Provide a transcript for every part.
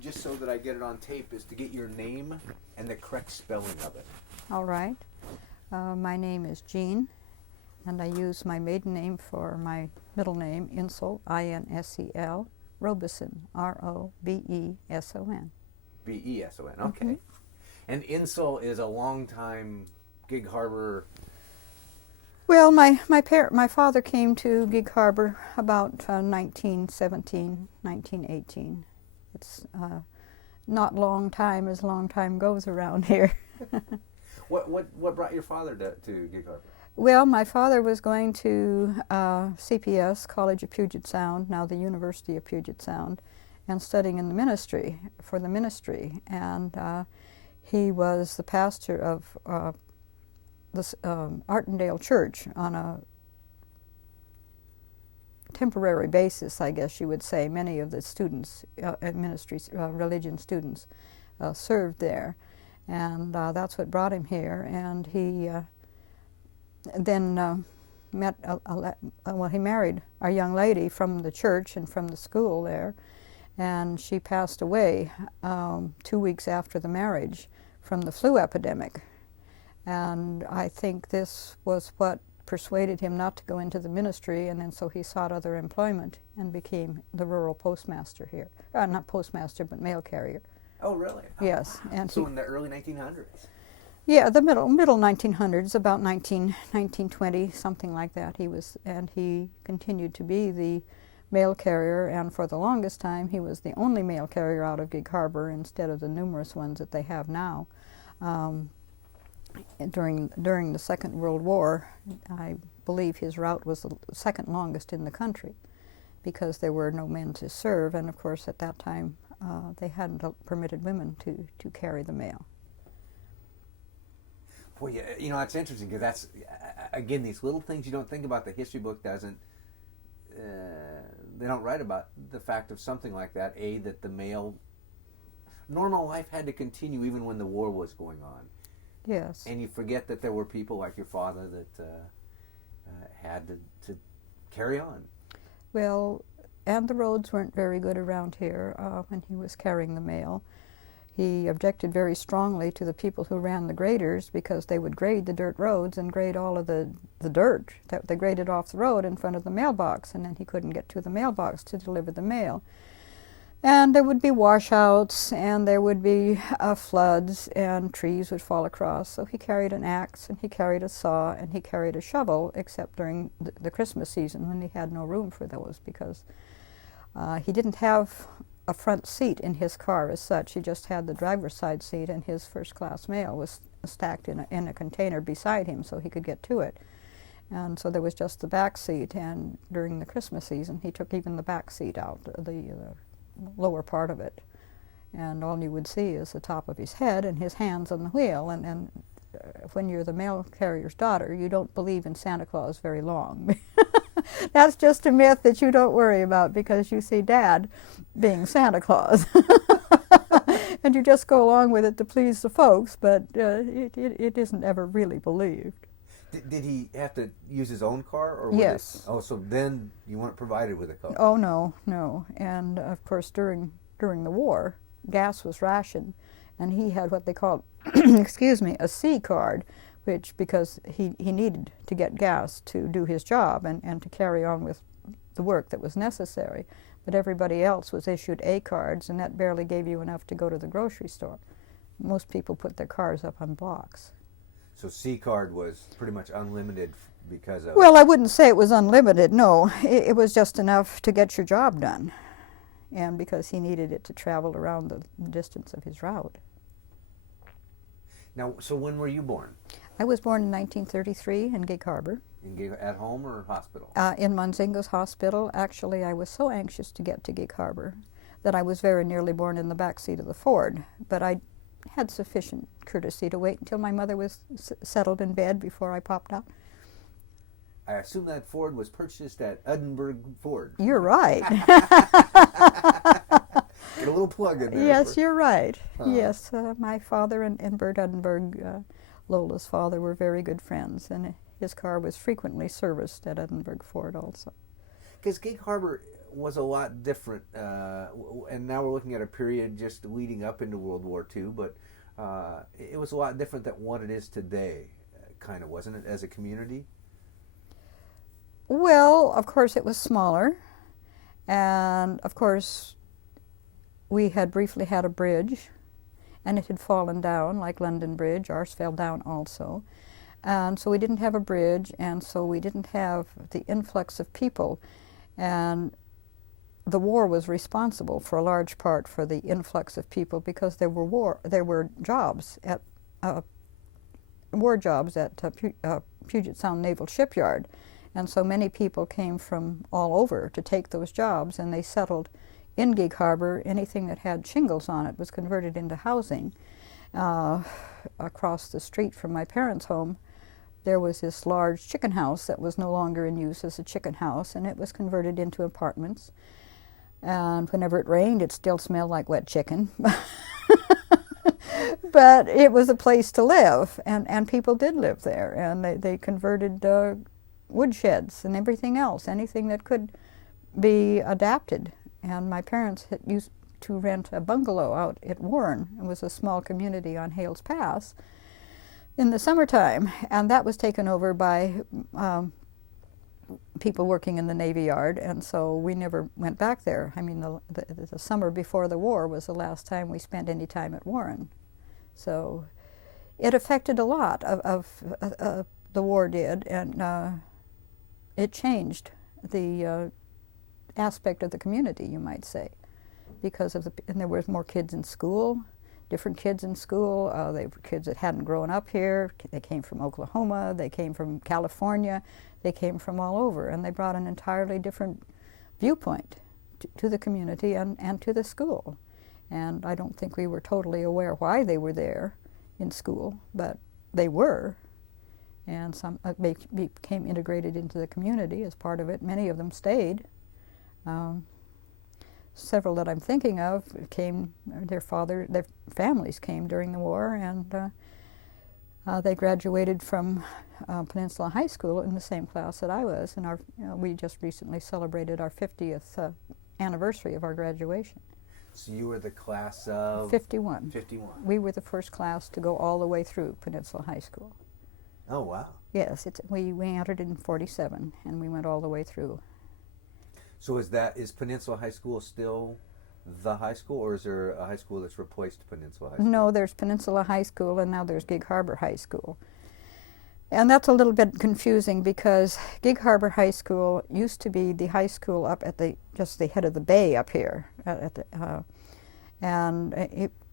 just so that I get it on tape, is to get your name and the correct spelling of it. All right. My name is Jean, and I use my maiden name for my middle name, Insel, I-N-S-E-L, Robisen, R-O-B-E-S-O-N. B-E-S-O-N, okay. Mm-hmm. And Insel is a long-time Gig Harbor. Well, my father came to Geek Harbor about 1917, 1918. It's not long time as long time goes around here. What brought your father to Geek Harbor? Well, my father was going to CPS, College of Puget Sound, now the University of Puget Sound, and studying in the ministry, for the ministry. And he was the pastor of the Artendale Church on a temporary basis, I guess you would say. Many of the students, ministries, religion students, served there. And that's what brought him here. And he then met, he married a young lady from the church and from the school there. And she passed away 2 weeks after the marriage from the flu epidemic. And I think this was what persuaded him not to go into the ministry, and then so he sought other employment and became the rural postmaster here. Not postmaster, but mail carrier. Oh, really? Yes. Oh, and so in the early 1900s? Yeah, the middle 1900s, about 1920, something like that. He continued to be the mail carrier, and for the longest time he was the only mail carrier out of Gig Harbor instead of the numerous ones that they have now. During the Second World War, I believe his route was the second longest in the country because there were no men to serve, and of course at that time they hadn't permitted women to carry the mail. Boy, you know, it's interesting because that's, again, these little things you don't think about. The history book doesn't, they don't write about the fact of something like that, that the mail, normal life had to continue even when the war was going on. Yes. And you forget that there were people like your father that had to carry on. Well, and the roads weren't very good around here when he was carrying the mail. He objected very strongly to the people who ran the graders because they would grade the dirt roads and grade all of the dirt that they graded off the road in front of the mailbox, and then he couldn't get to the mailbox to deliver the mail. And there would be washouts, and there would be floods, and trees would fall across. So he carried an axe, and he carried a saw, and he carried a shovel, except during the Christmas season when he had no room for those because he didn't have a front seat in his car as such. He just had the driver's side seat, and his first-class mail was stacked in a container beside him so he could get to it. And so there was just the back seat, and during the Christmas season he took even the back seat out, the lower part of it, and all you would see is the top of his head and his hands on the wheel. And when you're the mail carrier's daughter, you don't believe in Santa Claus very long. That's just a myth that you don't worry about because you see Dad being Santa Claus. And you just go along with it to please the folks, but it isn't ever really believed. Did he have to use his own car? Or yes. So then you weren't provided with a car? Oh, no. And, of course, during the war, gas was rationed, and he had what they called, a C card, which, because he needed to get gas to do his job and to carry on with the work that was necessary. But everybody else was issued A cards, and that barely gave you enough to go to the grocery store. Most people put their cars up on blocks. So C card was pretty much unlimited because of... Well, I wouldn't say it was unlimited, no. It was just enough to get your job done, and because he needed it to travel around the distance of his route. Now, so when were you born? I was born in 1933 in Gig Harbor. At home or hospital? In Munzingo's hospital. Actually, I was so anxious to get to Gig Harbor that I was very nearly born in the back seat of the Ford, but I had sufficient courtesy to wait until my mother was settled in bed before I popped out. I assume that Ford was purchased at Edinburgh Ford. You're right. Get a little plug in there. Yes, you're right. Yes, my father and Bert Edinburgh, Lola's father, were very good friends, and his car was frequently serviced at Edinburgh Ford also. Because Geek Harbor was a lot different, and now we're looking at a period just leading up into World War II, but it was a lot different than what it is today, kind of, wasn't it, as a community? Well, of course it was smaller, and of course we had briefly had a bridge, and it had fallen down, like London Bridge. Ours fell down also. And so we didn't have a bridge, and so we didn't have the influx of people. And the war was responsible for a large part for the influx of people, because there were jobs at war jobs at Puget Sound Naval Shipyard, and so many people came from all over to take those jobs, and they settled in Geek Harbor. Anything that had shingles on it was converted into housing. Across the street from my parents' home, there was this large chicken house that was no longer in use as a chicken house, and it was converted into apartments. And whenever it rained, it still smelled like wet chicken. But it was a place to live, and people did live there, and they converted woodsheds and everything else, anything that could be adapted. And my parents used to rent a bungalow out at Warren. It was a small community on Hales Pass in the summertime, and that was taken over by people working in the Navy Yard, and so we never went back there. I mean, the summer before the war was the last time we spent any time at Warren. So it affected a lot of the war did, and it changed the aspect of the community, you might say, because of and there was more kids in school, different kids in school. They were kids that hadn't grown up here. They came from Oklahoma, they came from California, they came from all over, and they brought an entirely different viewpoint to the community and to the school. And I don't think we were totally aware why they were there in school, but they were. And some became integrated into the community as part of it. Many of them stayed. Several that I'm thinking of came, their families came during the war, and they graduated from Peninsula High School in the same class that I was, and we just recently celebrated our 50th anniversary of our graduation. So you were the class of? 51. 51. We were the first class to go all the way through Peninsula High School. Oh, wow. Yes, we entered in 47, and we went all the way through. So is Peninsula High School still the high school, or is there a high school that's replaced Peninsula High School? No, there's Peninsula High School, and now there's Geek Harbor High School. And that's a little bit confusing, because Geek Harbor High School used to be the high school up at just the head of the bay up here.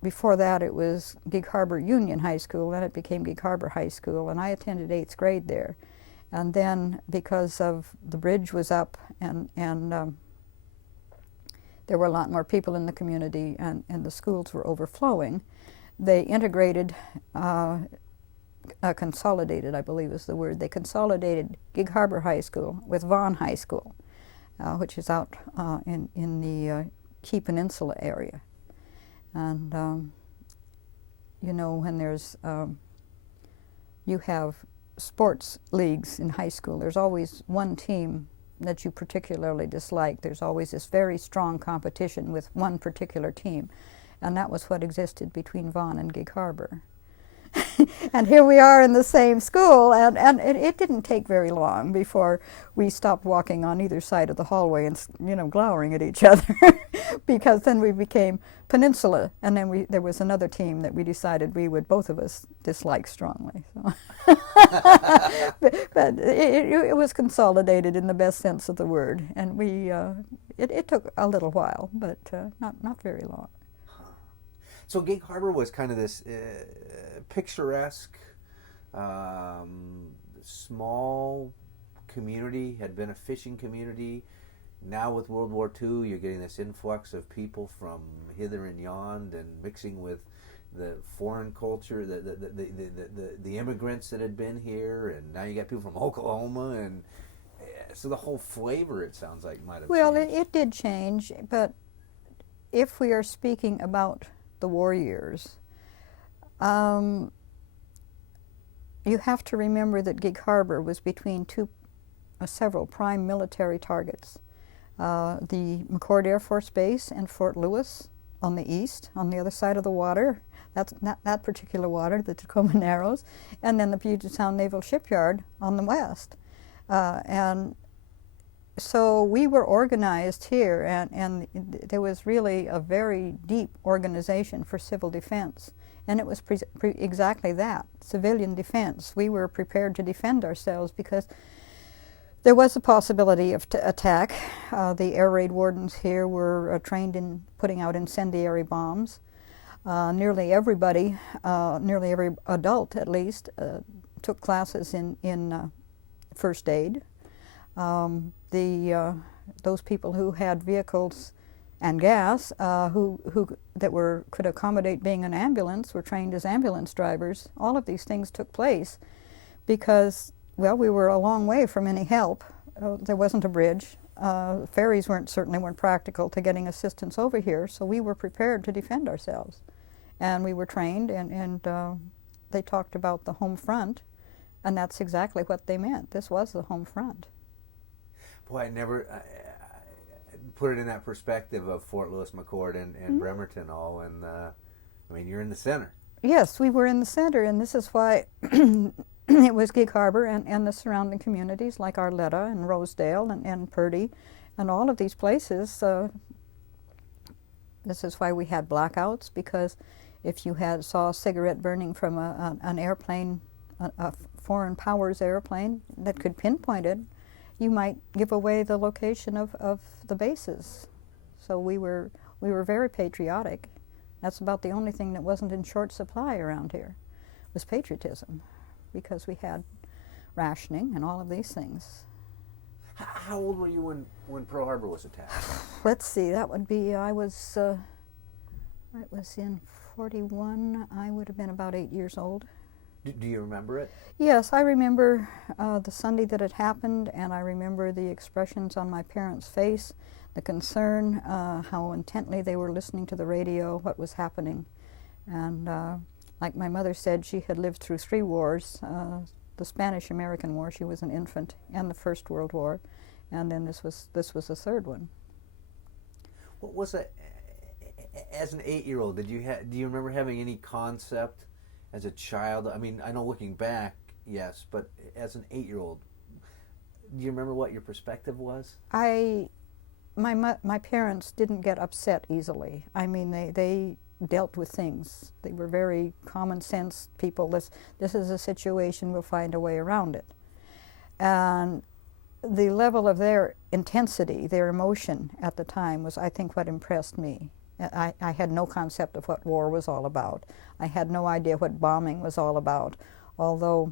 Before that it was Geek Harbor Union High School, then it became Geek Harbor High School, and I attended 8th grade there. And then, because of the bridge was up and there were a lot more people in the community, and the schools were overflowing, they integrated, consolidated, I believe is the word, they consolidated Gig Harbor High School with Vaughn High School, which is out in the Key Peninsula area. And you know, when there's, you have sports leagues in high school, there's always one team that you particularly dislike. There's always this very strong competition with one particular team, and that was what existed between Vaughn and Gig Harbor. And here we are in the same school, and it didn't take very long before we stopped walking on either side of the hallway and, you know, glowering at each other, because then we became Peninsula, and then there was another team that we decided we would both of us dislike strongly. So. but it was consolidated in the best sense of the word, and it took a little while, but not very long. So Gig Harbor was kind of this picturesque, small community, had been a fishing community. Now with World War II, you're getting this influx of people from hither and yon and mixing with the foreign culture, the immigrants that had been here, and now you got people from Oklahoma, and so the whole flavor, it sounds like, might have changed. It did change, but if we are speaking about the war years, you have to remember that Gig Harbor was between several prime military targets. the McChord Air Force Base and Fort Lewis on the east, on the other side of the water. That's not that particular water, the Tacoma Narrows, and then the Puget Sound Naval Shipyard on the west. And so we were organized here, and there was really a very deep organization for civil defense. And it was exactly that, civilian defense. We were prepared to defend ourselves because there was a possibility of attack. The air raid wardens here were trained in putting out incendiary bombs. Nearly everybody, nearly every adult at least, took classes in first aid. Those people who had vehicles and gas, that could accommodate being an ambulance, were trained as ambulance drivers. All of these things took place because, well, we were a long way from any help. There wasn't a bridge. Ferries certainly weren't practical to getting assistance over here, so we were prepared to defend ourselves. And we were trained, and they talked about the home front, and that's exactly what they meant. This was the home front. Boy, I never put it in that perspective of Fort Lewis, McChord, and Bremerton all, and I mean, you're in the center. Yes, we were in the center, and this is why it was Geek Harbor and the surrounding communities like Arletta and Rosedale and Purdy and all of these places. This is why we had blackouts, because if you saw a cigarette burning from an airplane, a foreign powers airplane that could pinpoint it, you might give away the location of the bases. So we were very patriotic. That's about the only thing that wasn't in short supply around here, was patriotism, because we had rationing and all of these things. How old were you when Pearl Harbor was attacked? Let's see, that would be, it was in 41, I would have been about 8 years old. Do you remember it? Yes, I remember the Sunday that it happened, and I remember the expressions on my parents' face, the concern, how intently they were listening to the radio, what was happening. And like my mother said, she had lived through 3 wars, the Spanish-American War, she was an infant, and the First World War, and then this was the 3rd one. What was it, as an 8-year-old, do you remember having any concept as a child? I mean, I know looking back, yes, but as an 8-year-old, do you remember what your perspective was? My parents didn't get upset easily. I mean, they dealt with things. They were very common sense people. This is a situation, we'll find a way around it. And the level of their intensity, their emotion at the time was, I think, what impressed me. I had no concept of what war was all about. I had no idea what bombing was all about, although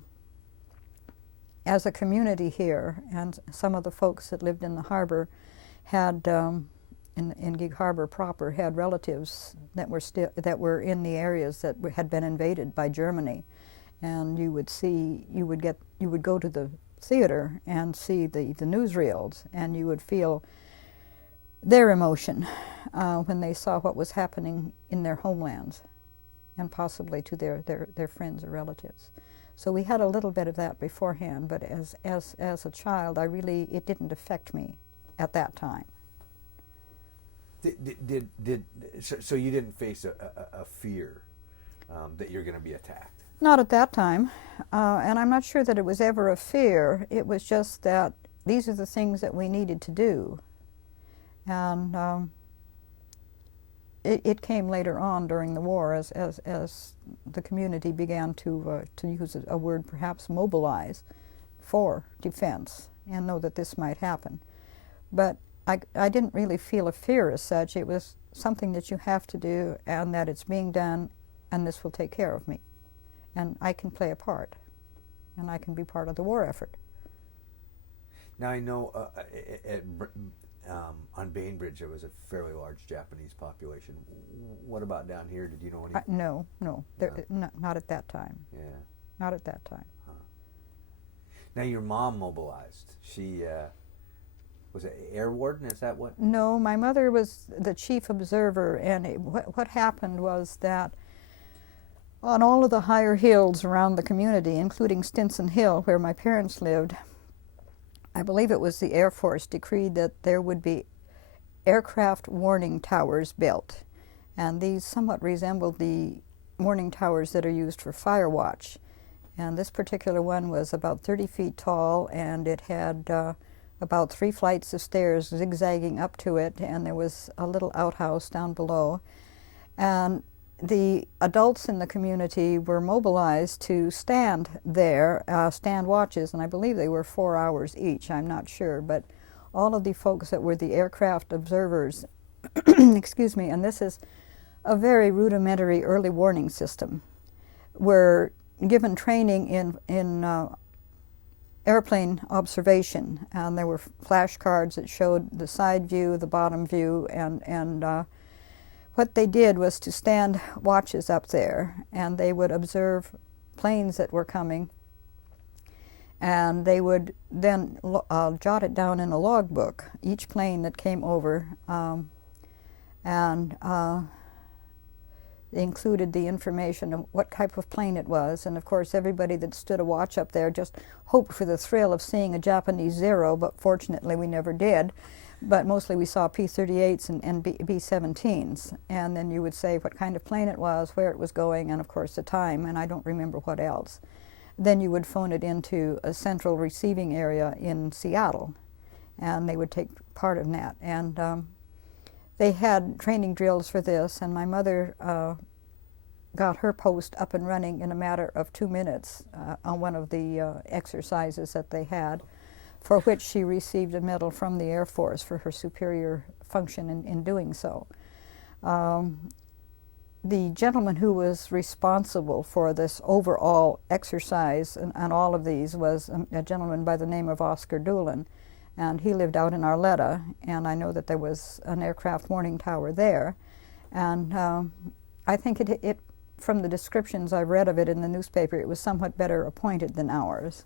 as a community here, and some of the folks that lived in the harbor had, in Geek Harbor proper, had relatives that were in the areas that had been invaded by Germany, and you would go to the theater and see the newsreels, and you would feel their emotion when they saw what was happening in their homelands, and possibly to their friends or relatives. So we had a little bit of that beforehand, but as a child, it didn't affect me at that time. So you didn't face a fear that you're going to be attacked? Not at that time, and I'm not sure that it was ever a fear. It was just that these are the things that we needed to do. And it came later on during the war as the community began to use a word, perhaps mobilize for defense and know that this might happen. But I didn't really feel a fear as such. It was something that you have to do, and that it's being done, and this will take care of me. And I can play a part, and I can be part of the war effort. Now I know on Bainbridge there was a fairly large Japanese population. What about down here? Did you know any? No, not at that time. Yeah. Not at that time. Huh. Now your mom mobilized. She was it air warden? Is that what? No, my mother was the chief observer, and what happened was that on all of the higher hills around the community, including Stinson Hill, where my parents lived, I believe it was the Air Force decreed that there would be aircraft warning towers built, and these somewhat resembled the warning towers that are used for fire watch. And this particular one was about 30 feet tall, and it had about 3 flights of stairs zigzagging up to it, and there was a little outhouse down below. And the adults in the community were mobilized to stand there, stand watches, and I believe they were 4 hours each, I'm not sure, but all of the folks that were the aircraft observers, excuse me, and this is a very rudimentary early warning system, were given training in airplane observation, and there were flashcards that showed the side view, the bottom view, and what they did was to stand watches up there, and they would observe planes that were coming, and they would then jot it down in a logbook, each plane that came over, and they included the information of what type of plane it was. And of course, everybody that stood a watch up there just hoped for the thrill of seeing a Japanese Zero, but fortunately we never did. But mostly we saw P-38s and B-17s. And then you would say what kind of plane it was, where it was going, and of course the time, and I don't remember what else. Then you would phone it into a central receiving area in Seattle, and they would take part in that. And they had training drills for this, and my mother got her post up and running in a matter of 2 minutes on one of the exercises that they had, for which she received a medal from the Air Force for her superior function in doing so. The gentleman who was responsible for this overall exercise and all of these was a gentleman by the name of Oscar Doolin. And he lived out in Arletta, and I know that there was an aircraft warning tower there. And I think it, from the descriptions I've read of it in the newspaper, it was somewhat better appointed than ours.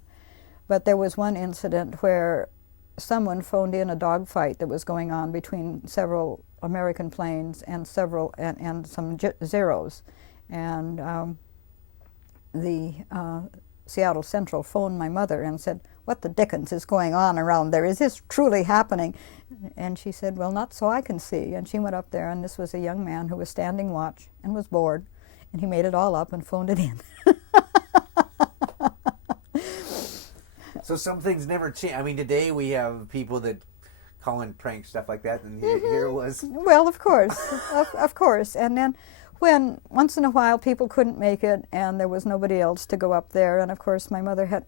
But there was one incident where someone phoned in a dogfight that was going on between several American planes and some Zeros. And the Seattle Central phoned my mother and said, "What the dickens is going on around there? Is this truly happening?" And she said, "Well, not so I can see." And she went up there, and this was a young man who was standing watch and was bored, and he made it all up and phoned it in. So some things never change. I mean, today we have people that call in pranks, stuff like that, and here was... Well, of course, of course. And then when once in a while people couldn't make it and there was nobody else to go up there, and of course my mother had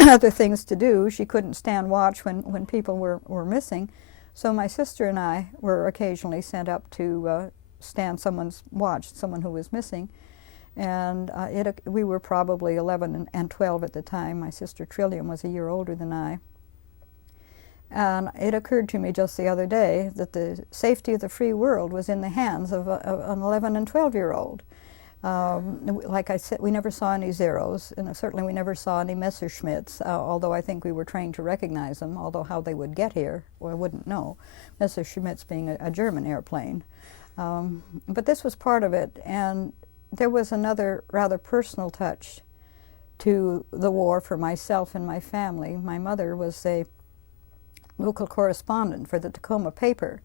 other things to do. She couldn't stand watch when people were missing. So my sister and I were occasionally sent up to stand someone's watch, someone who was missing. And we were probably 11 and 12 at the time. My sister Trillium was a year older than I. And it occurred to me just the other day that the safety of the free world was in the hands of an 11 and 12-year-old. Like I said, we never saw any Zeros, and certainly we never saw any Messerschmitts, although I think we were trained to recognize them, although how they would get here, well, I wouldn't know. Messerschmitts being a German airplane. But this was part of it, and there was another rather personal touch to the war for myself and my family. My mother was a local correspondent for the Tacoma paper,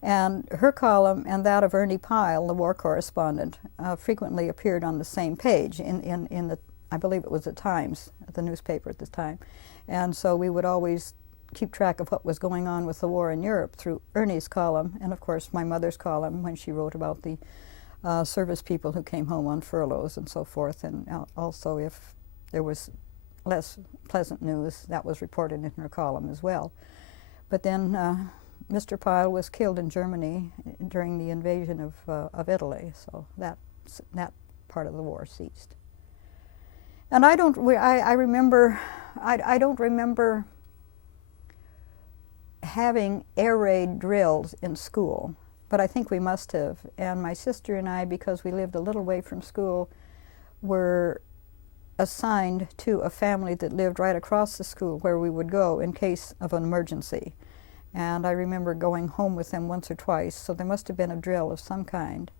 and her column and that of Ernie Pyle, the war correspondent, frequently appeared on the same page in the, I believe it was the Times, the newspaper at the time. And so we would always keep track of what was going on with the war in Europe through Ernie's column, and of course my mother's column when she wrote about the service people who came home on furloughs and so forth, and also if there was less pleasant news, that was reported in her column as well. But then Mr. Pyle was killed in Germany during the invasion of Italy, so that part of the war ceased. And I don't remember having air raid drills in school, but I think we must have. And my sister and I, because we lived a little way from school, were assigned to a family that lived right across the school where we would go in case of an emergency. And I remember going home with them once or twice, so there must have been a drill of some kind.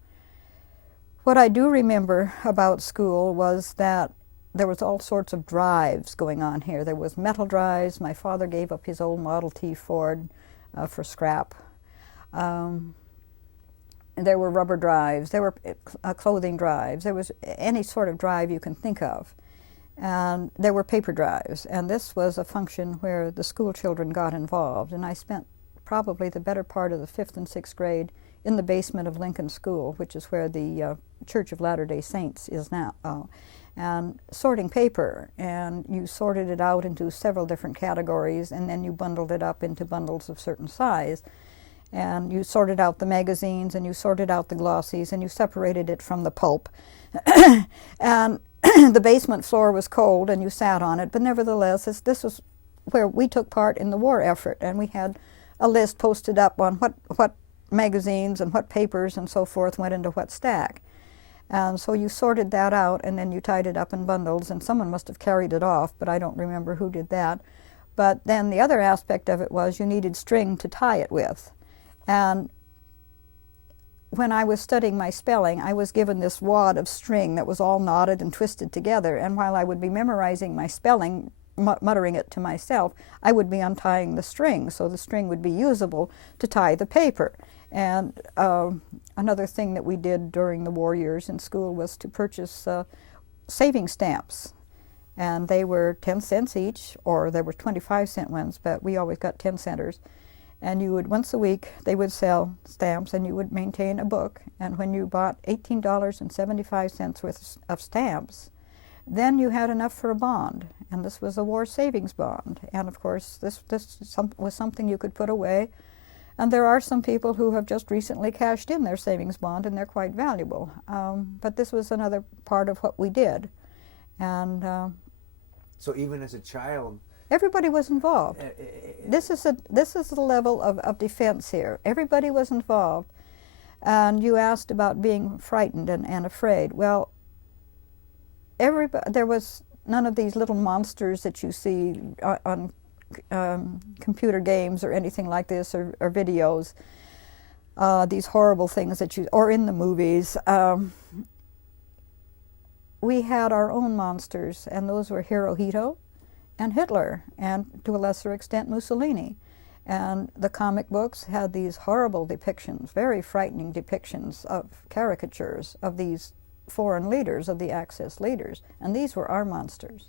What I do remember about school was that there was all sorts of drives going on here. There was metal drives. My father gave up his old Model T Ford for scrap. There were rubber drives, there were clothing drives, there was any sort of drive you can think of. And there were paper drives, and this was a function where the school children got involved. And I spent probably the better part of the 5th and 6th grade in the basement of Lincoln School, which is where the Church of Latter-day Saints is now, and sorting paper. And you sorted it out into several different categories, and then you bundled it up into bundles of certain size. And you sorted out the magazines, and you sorted out the glossies, and you separated it from the pulp. And the basement floor was cold, and you sat on it, but nevertheless, this was where we took part in the war effort, and we had a list posted up on what magazines and what papers and so forth went into what stack. And so you sorted that out, and then you tied it up in bundles, and someone must have carried it off, but I don't remember who did that. But then the other aspect of it was you needed string to tie it with. And when I was studying my spelling, I was given this wad of string that was all knotted and twisted together, and while I would be memorizing my spelling, muttering it to myself, I would be untying the string, so the string would be usable to tie the paper. And another thing that we did during the war years in school was to purchase saving stamps, and they were 10 cents each, or there were 25-cent ones, but we always got 10-centers. And you would, once a week, they would sell stamps, and you would maintain a book. And when you bought $18.75 worth of stamps, then you had enough for a bond. And this was a war savings bond. And of course, this was something you could put away. And there are some people who have just recently cashed in their savings bond, and they're quite valuable. But this was another part of what we did. And so even as a child, everybody was involved. This is the level of defense here. Everybody was involved. And you asked about being frightened and afraid. Well, there was none of these little monsters that you see on computer games or anything like this, or videos, these horrible things that or in the movies. We had our own monsters, and those were Hirohito and Hitler, and to a lesser extent Mussolini. And the comic books had these horrible depictions, very frightening depictions of caricatures of these foreign leaders, of the Axis leaders, and these were our monsters.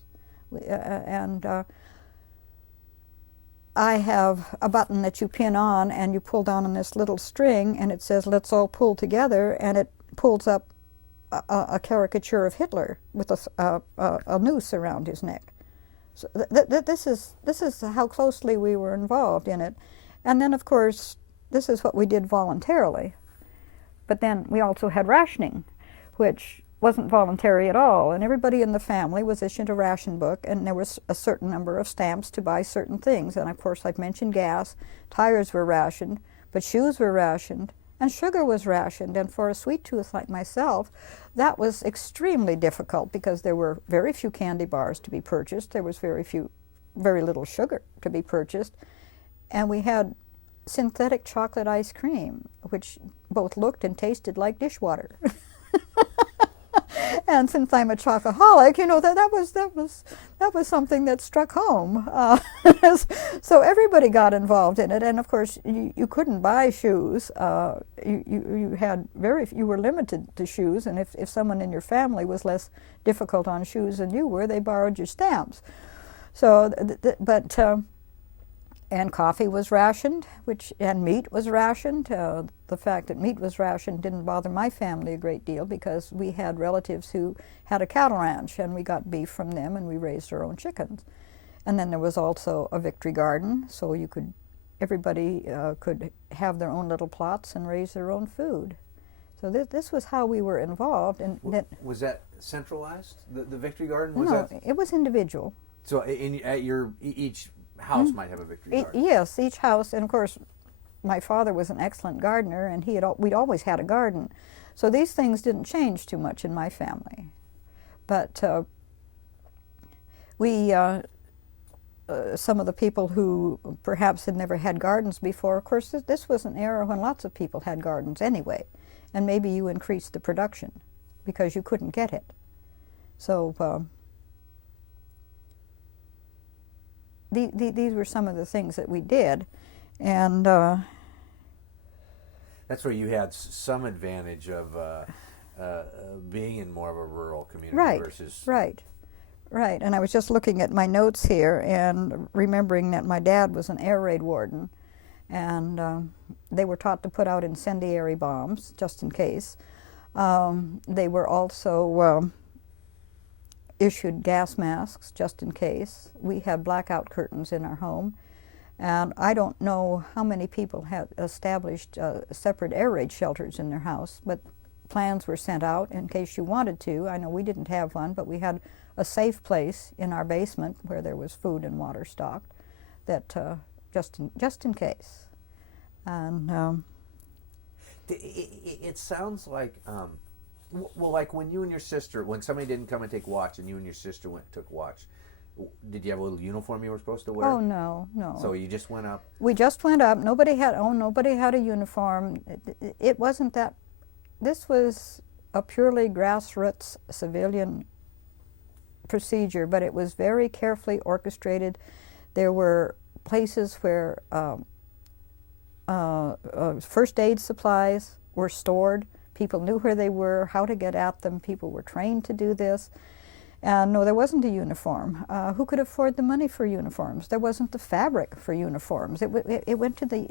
I have a button that you pin on, and you pull down on this little string, and it says, "Let's all pull together," and it pulls up a caricature of Hitler with a noose around his neck. So this is how closely we were involved in it. And then, of course, this is what we did voluntarily. But then we also had rationing, which wasn't voluntary at all. And everybody in the family was issued a ration book, and there was a certain number of stamps to buy certain things. And, of course, I've mentioned gas. Tires were rationed, but shoes were rationed, and sugar was rationed. And for a sweet tooth like myself, that was extremely difficult because there were very few candy bars to be purchased. There was very little sugar to be purchased. And we had synthetic chocolate ice cream, which both looked and tasted like dishwater. And since I'm a chocoholic, you know, that was something that struck home. So everybody got involved in it, and of course you couldn't buy shoes. You were limited to shoes, and if someone in your family was less difficult on shoes than you were, they borrowed your stamps. So, and coffee was rationed, and meat was rationed. The fact that meat was rationed didn't bother my family a great deal because we had relatives who had a cattle ranch, and we got beef from them, and we raised our own chickens. And then there was also a victory garden, so everybody could have their own little plots and raise their own food. So this was how we were involved. And was that centralized? The victory garden? It was individual. So each house might have a victory garden? Yes, each house, and of course my father was an excellent gardener, and we'd always had a garden. So these things didn't change too much in my family. But some of the people who perhaps had never had gardens before, of course this was an era when lots of people had gardens anyway, and maybe you increased the production because you couldn't get it. So these were some of the things that we did. And That's where you had some advantage of being in more of a rural community Right, versus... right. Right, and I was just looking at my notes here and remembering that my dad was an air raid warden, and they were taught to put out incendiary bombs just in case. They were also issued gas masks just in case. We had blackout curtains in our home, and I don't know how many people had established separate air raid shelters in their house, but plans were sent out in case you wanted to. I know we didn't have one, but we had a safe place in our basement where there was food and water stocked, that just in case. And it sounds like, well, like when you and your sister, when somebody didn't come and take watch, and you and your sister went and took watch, did you have a little uniform you were supposed to wear? oh no, no. So you just went up. We just went up. Nobody had a uniform. It wasn't that. This was a purely grassroots civilian procedure, but it was very carefully orchestrated. There were places where first aid supplies were stored. People knew where they were, how to get at them. People were trained to do this. And no, there wasn't a uniform. Who could afford the money for uniforms? There wasn't the fabric for uniforms. It went to the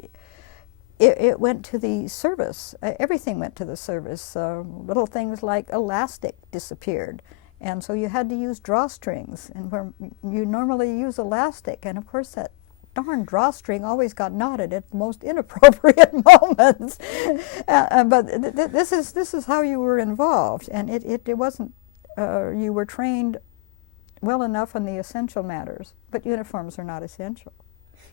it went to the service. Everything went to the service. Little things like elastic disappeared. And so you had to use drawstrings, and where you normally use elastic, and of course that darn drawstring always got knotted at the most inappropriate moments. But this is how you were involved, and it wasn't. You were trained well enough on the essential matters, but uniforms are not essential.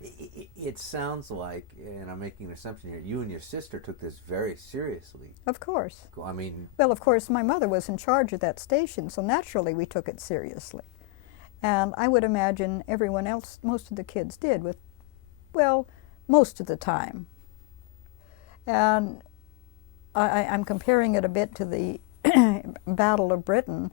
It sounds like, and I'm making an assumption here, you and your sister took this very seriously. Of course. I mean... Well, of course, my mother was in charge of that station, so naturally we took it seriously. And I would imagine everyone else, most of the kids did, most of the time. And I'm comparing it a bit to the Battle of Britain,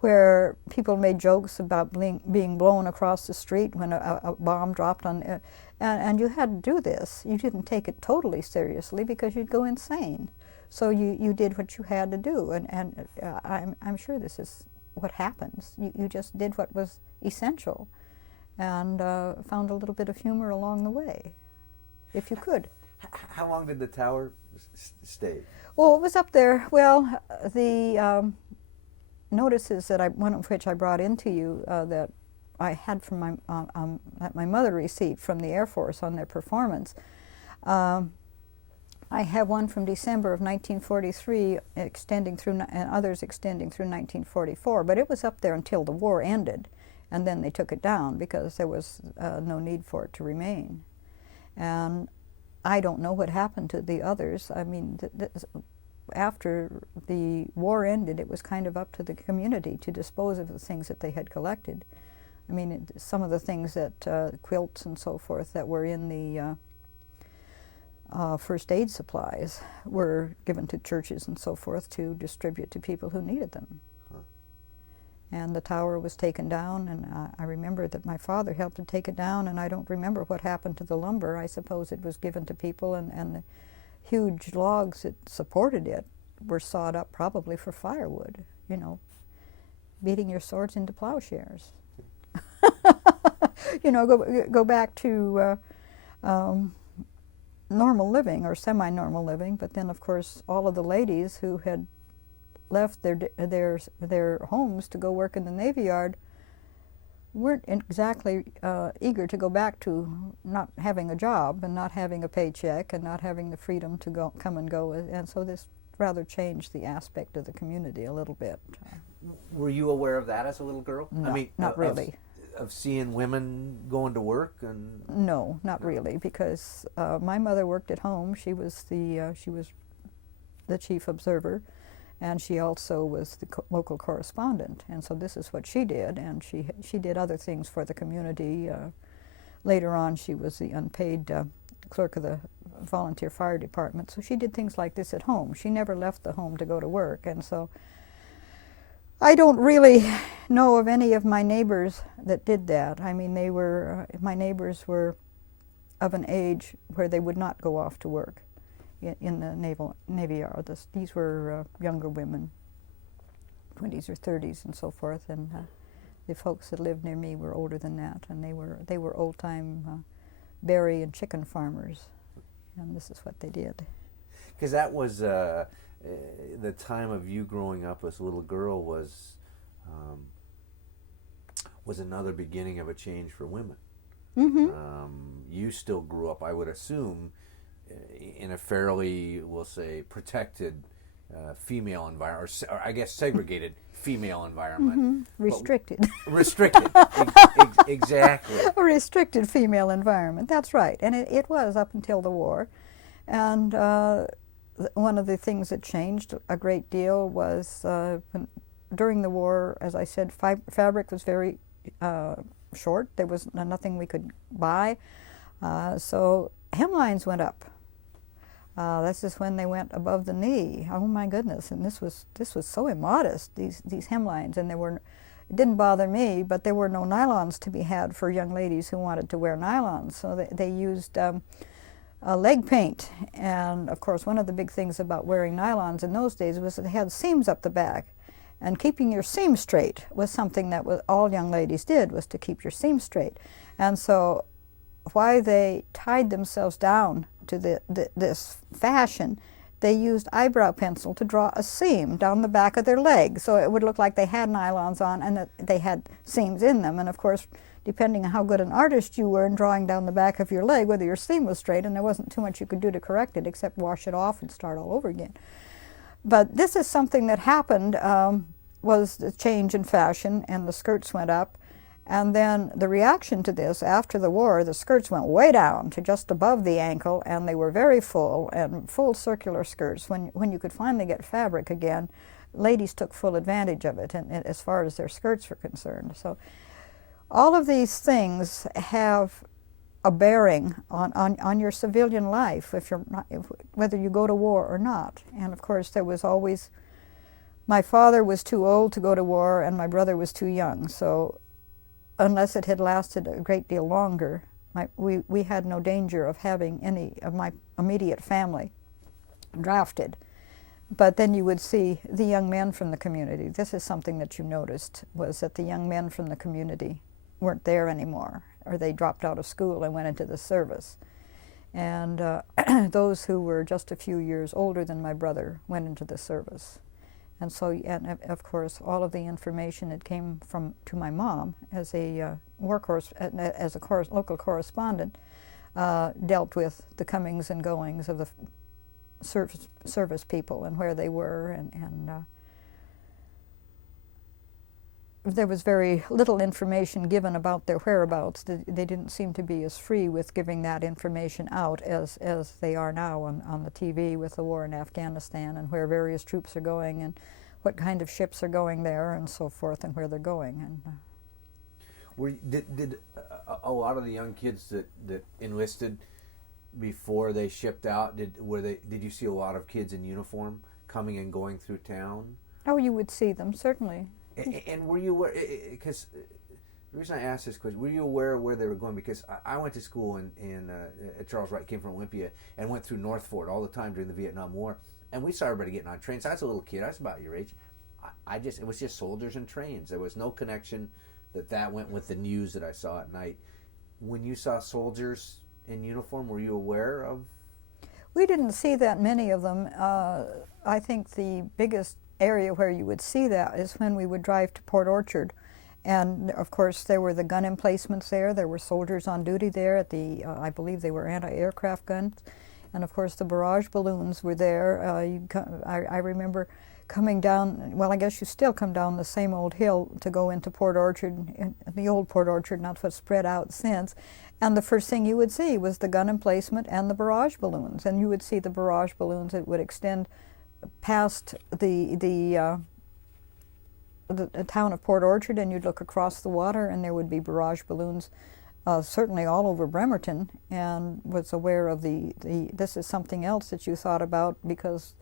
where people made jokes about being blown across the street when a bomb dropped on, and you had to do this. You didn't take it totally seriously because you'd go insane. So you did what you had to do, and I'm sure this is what happens. You just did what was essential, and found a little bit of humor along the way, if you could. How long did the tower stay? Well, it was up there. Well, the notices one of which I brought into you that I had from that my mother received from the Air Force on their performance. I have one from December of 1943 extending through, and others extending through 1944, but it was up there until the war ended, and then they took it down because there was no need for it to remain. And I don't know what happened to the others. I mean, after the war ended, it was kind of up to the community to dispose of the things that they had collected. I mean, some of the things that, quilts and so forth that were in the first aid supplies were given to churches and so forth to distribute to people who needed them. Huh. And the tower was taken down, and I remember that my father helped to take it down, and I don't remember what happened to the lumber. I suppose it was given to people, and the huge logs that supported it were sawed up probably for firewood, beating your swords into plowshares. Go back to normal living or semi-normal living, but then of course all of the ladies who had left their homes to go work in the Navy Yard weren't exactly eager to go back to not having a job and not having a paycheck and not having the freedom to come and go, and so this rather changed the aspect of the community a little bit. Were you aware of that as a little girl? No, I mean, not really. Of seeing women going to work and... No, not really, because my mother worked at home. She was the chief observer, and she also was the local correspondent, and so this is what she did, and she did other things for the community. Later on, she was the unpaid clerk of the volunteer fire department, so she did things like this at home. She never left the home to go to work, and so I don't really know of any of my neighbors that did that. I mean, my neighbors were of an age where they would not go off to work. in the Navy Yard. These were younger women, 20s or 30s and so forth, and the folks that lived near me were older than that, and they were old-time berry and chicken farmers, and this is what they did. Because that was the time of you growing up as a little girl was another beginning of a change for women. Mm-hmm. You still grew up, I would assume, in a fairly, we'll say, protected female environment, or I guess segregated female environment. Mm-hmm. Restricted. Restricted, exactly. A restricted female environment, that's right. And it was up until the war. And one of the things that changed a great deal was during the war, as I said, fabric was very short. There was nothing we could buy. So hemlines went up. This is when they went above the knee. Oh my goodness! And this was so immodest. These hemlines, and it didn't bother me, but there were no nylons to be had for young ladies who wanted to wear nylons. So they used leg paint. And of course, one of the big things about wearing nylons in those days was that they had seams up the back. And keeping your seam straight was something that all young ladies did, was to keep your seam straight. And so why they tied themselves down to this fashion, they used eyebrow pencil to draw a seam down the back of their leg. So it would look like they had nylons on and that they had seams in them. And of course, depending on how good an artist you were in drawing down the back of your leg, whether your seam was straight, and there wasn't too much you could do to correct it except wash it off and start all over again. But this is something that happened, was the change in fashion, and the skirts went up. And then the reaction to this, after the war, the skirts went way down to just above the ankle, and they were very full, and full circular skirts. When you could finally get fabric again, ladies took full advantage of it, and as far as their skirts were concerned. So all of these things have a bearing on your civilian life, whether you go to war or not. And of course, there was always, my father was too old to go to war, and my brother was too young. So unless it had lasted a great deal longer, we had no danger of having any of my immediate family drafted. But then you would see the young men from the community. This is something that you noticed, was that the young men from the community weren't there anymore, or they dropped out of school and went into the service. And those who were just a few years older than my brother went into the service. And so, and of course, all of the information that came to my mom as a local correspondent dealt with the comings and goings of the service people and where they were, and there was very little information given about their whereabouts. They didn't seem to be as free with giving that information out as they are now on the TV with the war in Afghanistan, and where various troops are going and what kind of ships are going there and so forth, and where they're going. And did a lot of the young kids that enlisted before they shipped out, did you see a lot of kids in uniform coming and going through town? Oh, you would see them, certainly. And were you aware, because the reason I asked this question, were you aware of where they were going? Because I went to school at Charles Wright, came from Olympia, and went through North Fort all the time during the Vietnam War, and we saw everybody getting on trains. I was a little kid, I was about your age. It was just soldiers and trains. There was no connection that went with the news that I saw at night. When you saw soldiers in uniform, were you aware of? We didn't see that many of them. I think the biggest area where you would see that is when we would drive to Port Orchard. And of course there were the gun emplacements there. There were soldiers on duty there at the, I believe they were anti-aircraft guns. And of course the barrage balloons were there. I remember coming down, well I guess you still come down the same old hill to go into Port Orchard, the old Port Orchard, not what's spread out since. And the first thing you would see was the gun emplacement and the barrage balloons. And you would see the barrage balloons that would extend past the town of Port Orchard, and you'd look across the water and there would be barrage balloons certainly all over Bremerton, and was aware of this is something else that you thought about, because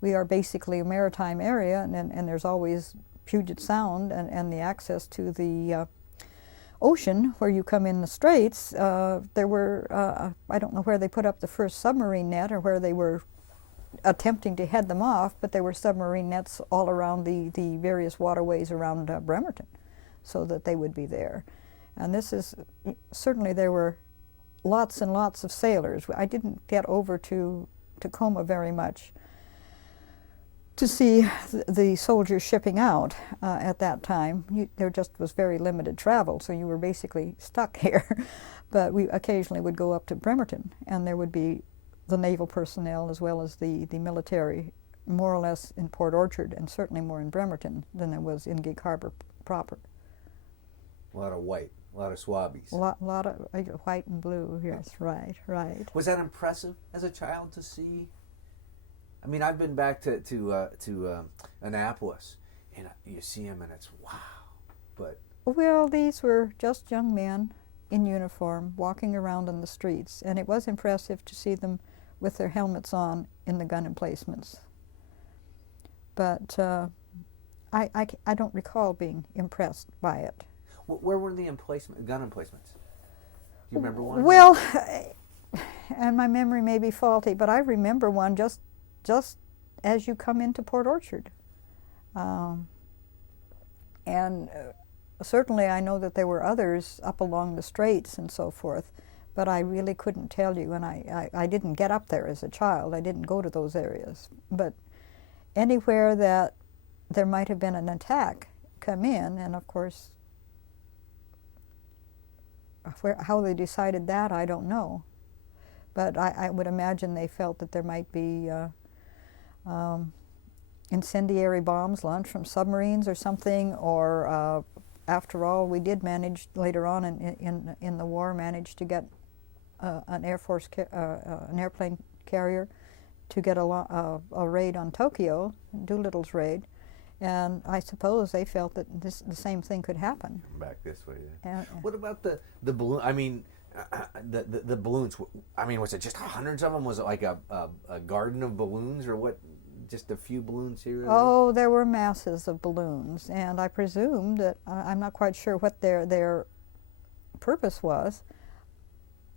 we are basically a maritime area, and there's always Puget Sound and the access to the ocean where you come in the straits. There were, I don't know where they put up the first submarine net or where they were attempting to head them off, but there were submarine nets all around the various waterways around Bremerton, so that they would be there. And this is, certainly there were lots and lots of sailors. I didn't get over to Tacoma very much to see the soldiers shipping out at that time. There just was very limited travel, so you were basically stuck here. But we occasionally would go up to Bremerton, and there would be the naval personnel as well as the military, more or less in Port Orchard, and certainly more in Bremerton than there was in Geek Harbor proper. A lot of white, a lot of swabbies. A lot of white and blue, yes, right. Was that impressive as a child to see? I mean, I've been back to Annapolis, and you see them, and it's wow. But well, these were just young men in uniform walking around in the streets, and it was impressive to see them with their helmets on in the gun emplacements. But I don't recall being impressed by it. Where were the gun emplacements? Do you remember one? Well, and my memory may be faulty, but I remember one just as you come into Port Orchard. Certainly I know that there were others up along the straits and so forth, but I really couldn't tell you, and I didn't get up there as a child. I didn't go to those areas. But anywhere that there might have been an attack come in, and of course how they decided that, I don't know. But I would imagine they felt that there might be incendiary bombs launched from submarines or something, or after all, we did manage later on in the war, managed to get an Air Force an airplane carrier to get a raid on Tokyo, Doolittle's raid, and I suppose they felt that the same thing could happen. Back this way. Yeah. What about the balloon? I mean, the balloons. I mean, was it just hundreds of them? Was it like a garden of balloons, or what? Just a few balloons here? Oh, there were masses of balloons, and I presume that I'm not quite sure what their purpose was.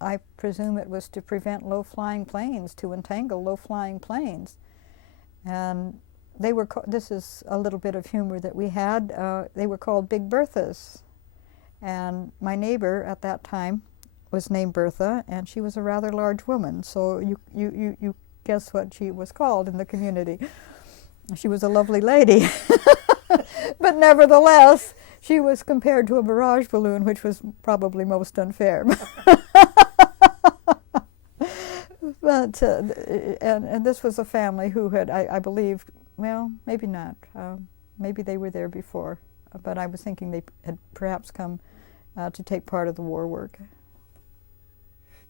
I presume it was to prevent low-flying planes, to entangle low-flying planes, and they were. This is a little bit of humor that we had. They were called Big Berthas, and my neighbor at that time was named Bertha, and she was a rather large woman. So you guess what she was called in the community. She was a lovely lady, but nevertheless, she was compared to a barrage balloon, which was probably most unfair. But and this was a family who had, I believe, well, maybe not. Maybe they were there before, but I was thinking they had perhaps come to take part of the war work.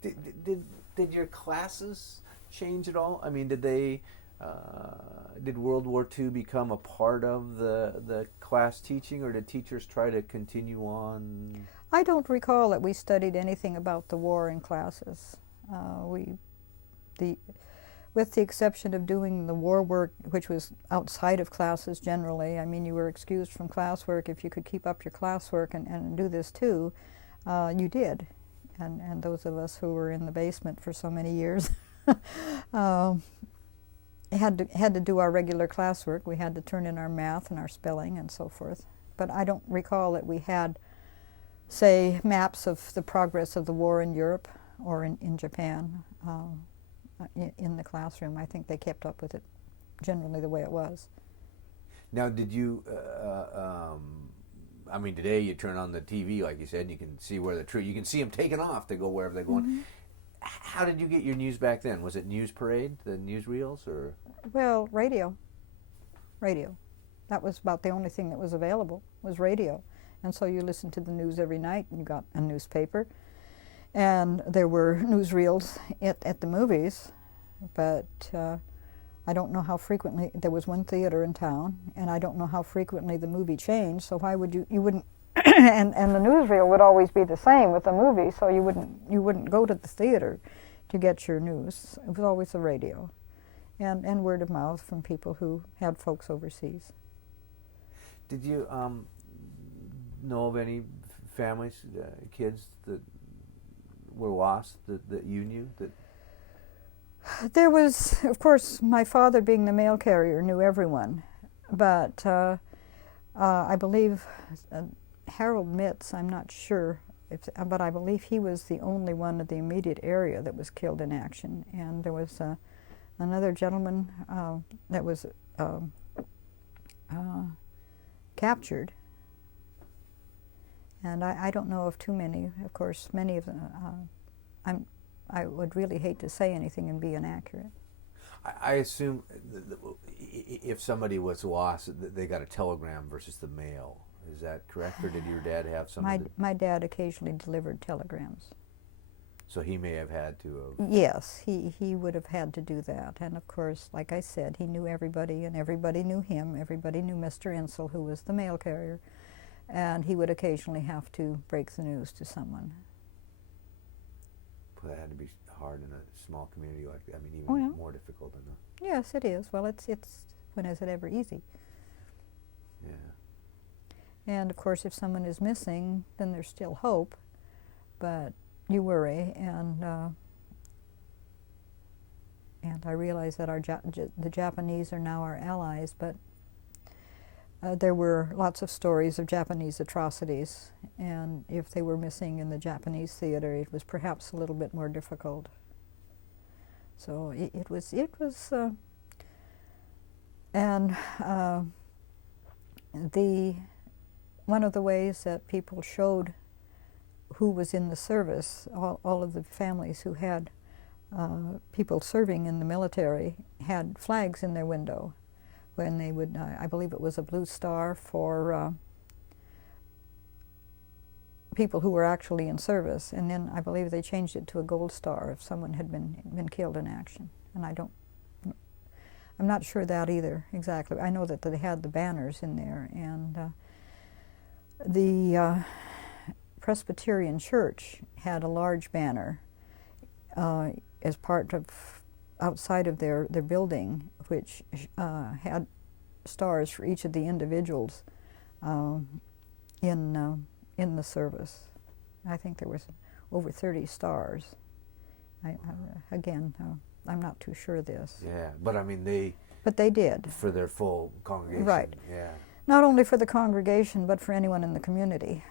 Did your classes change at all? I mean, did World War II become a part of the class teaching, or did teachers try to continue on? I don't recall that we studied anything about the war in classes. With the exception of doing the war work, which was outside of classes generally. I mean, you were excused from classwork if you could keep up your classwork and do this too. You did, and those of us who were in the basement for so many years had to do our regular classwork. We had to turn in our math and our spelling and so forth. But I don't recall that we had, say, maps of the progress of the war in Europe or in Japan in the classroom. I think they kept up with it generally the way it was. Now, did you, I mean, today you turn on the TV, like you said, and you can see where you can see them taking off to go wherever they're going. Mm-hmm. How did you get your news back then? Was it News Parade, the newsreels, or? Well, radio. That was about the only thing that was available, was radio. And so you listened to the news every night, and you got a newspaper. And there were newsreels at the movies, but I don't know how frequently. There was one theater in town, and I don't know how frequently the movie changed, so why would you wouldn't, and the newsreel would always be the same with the movie, so you wouldn't go to the theater to get your news. It was always the radio, and word of mouth from people who had folks overseas. Did you know of any families, kids that were lost that you knew? That There was, of course, my father being the mail carrier knew everyone, but I believe Harold Mitz, I'm not sure, but I believe he was the only one in the immediate area that was killed in action. And there was another gentleman that was captured. And I don't know of too many. Of course, many of them, I would really hate to say anything and be inaccurate. I assume if somebody was lost, they got a telegram versus the mail. Is that correct, or did your dad have some? My dad occasionally delivered telegrams. So he may have had to have... Yes, he would have had to do that. And of course, like I said, he knew everybody, and everybody knew him. Everybody knew Mr. Insel, who was the mail carrier. And he would occasionally have to break the news to someone. Well, that had to be hard in a small community like that. I mean, even more difficult than that. Yes, it is. Well, it's when is it ever easy? Yeah. And of course, if someone is missing, then there's still hope, but you worry. And I realize that the Japanese are now our allies, but there were lots of stories of Japanese atrocities, and if they were missing in the Japanese theater, it was perhaps a little bit more difficult. So it was, and one of the ways that people showed who was in the service, all of the families who had people serving in the military had flags in their window. When they would, I believe it was a blue star for people who were actually in service, and then I believe they changed it to a gold star if someone had been killed in action. And I'm not sure that either exactly. I know that they had the banners in there, and the Presbyterian Church had a large banner as part of outside of their building, which had stars for each of the individuals in the service. I think there was over 30 stars. Again, I'm not too sure of this. Yeah, but I mean they... But they did. For their full congregation. Right. Yeah. Not only for the congregation, but for anyone in the community.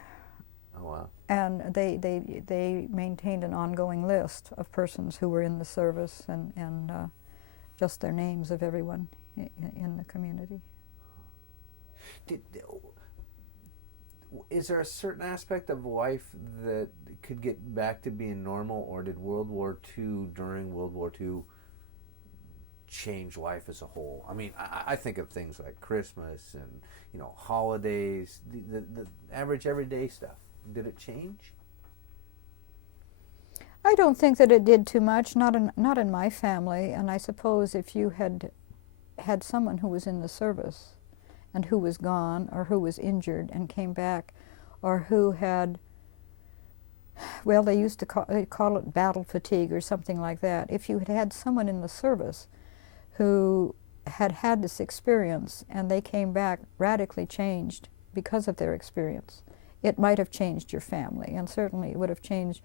Oh, wow. And they maintained an ongoing list of persons who were in the service and just their names of everyone in the community. Is there a certain aspect of life that could get back to being normal, or did World War II, during World War II, change life as a whole? I mean, I think of things like Christmas and, holidays, the average everyday stuff. Did it change? I don't think that it did too much, not in my family. And I suppose if you had someone who was in the service and who was gone or who was injured and came back, or who had, well, they used to call it battle fatigue or something like that. If you had someone in the service who had this experience and they came back radically changed because of their experience, it might have changed your family, and certainly it would have changed.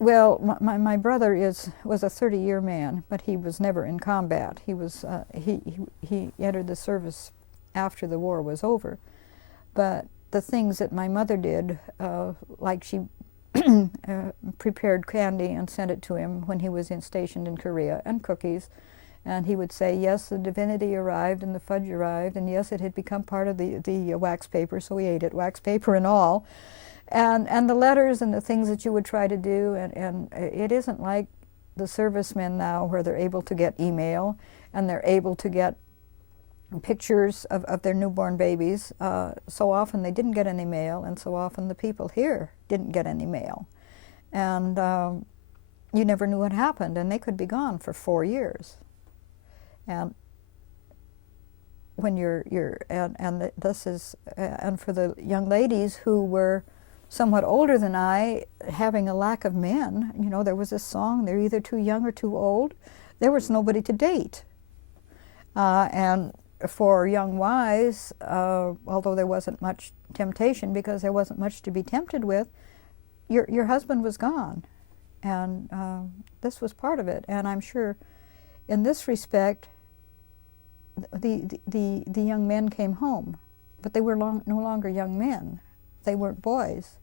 Well, my brother was a 30-year man, but he was never in combat. He was he entered the service after the war was over. But the things that my mother did, like she prepared candy and sent it to him when he was stationed in Korea, and cookies, and he would say, yes, the divinity arrived and the fudge arrived, and yes, it had become part of the wax paper, so he ate it, wax paper and all. And the letters and the things that you would try to do, and it isn't like the servicemen now where they're able to get email and they're able to get pictures of their newborn babies. So often they didn't get any mail, and so often the people here didn't get any mail. And you never knew what happened, and they could be gone for 4 years. And when this is, and for the young ladies who were somewhat older than I, having a lack of men, there was this song, they're either too young or too old. There was nobody to date. And for young wives, although there wasn't much temptation because there wasn't much to be tempted with, your husband was gone. And this was part of it. And I'm sure in this respect, the young men came home, but they were no longer young men. They weren't boys.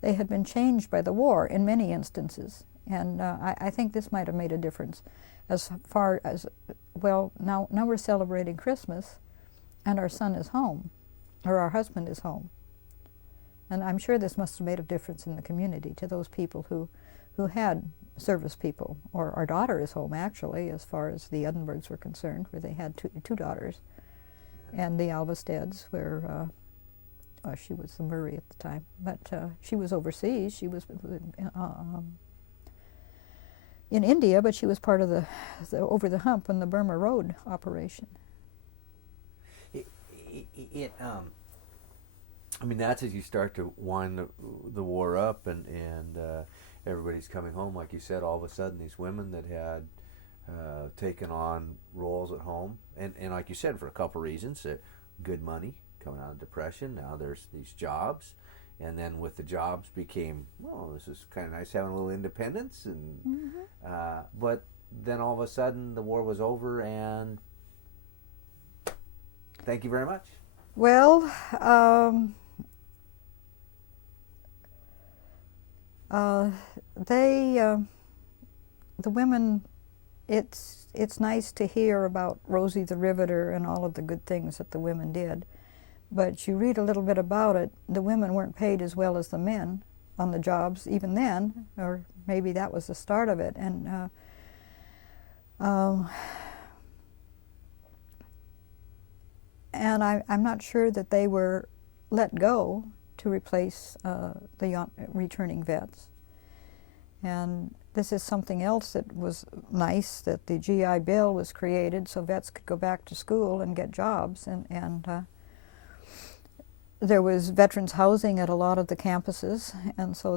They had been changed by the war in many instances. And I think this might have made a difference as far as, well, now we're celebrating Christmas and our son is home, or our husband is home. And I'm sure this must have made a difference in the community to those people who had service people. Or our daughter is home, actually, as far as the Edinburghs were concerned, where they had two daughters. And the Alvesteads, where she was the Murray at the time, but she was overseas. She was in India, but she was part of the Over the Hump and the Burma Road operation. I mean, that's as you start to wind the war up, and everybody's coming home, like you said. All of a sudden, these women that had taken on roles at home, and like you said, for a couple reasons, good money coming out of depression. Now there's these jobs, and then with the jobs became, well, this is kind of nice having a little independence, and but then all of a sudden the war was over, and thank you very much. Well, the women, it's nice to hear about Rosie the Riveter and all of the good things that the women did, but you read a little bit about it, the women weren't paid as well as the men on the jobs even then, or maybe that was the start of it. And I'm not sure that they were let go to replace the returning vets. And this is something else that was nice, that the GI Bill was created so vets could go back to school and get jobs. And there was veterans housing at a lot of the campuses, and so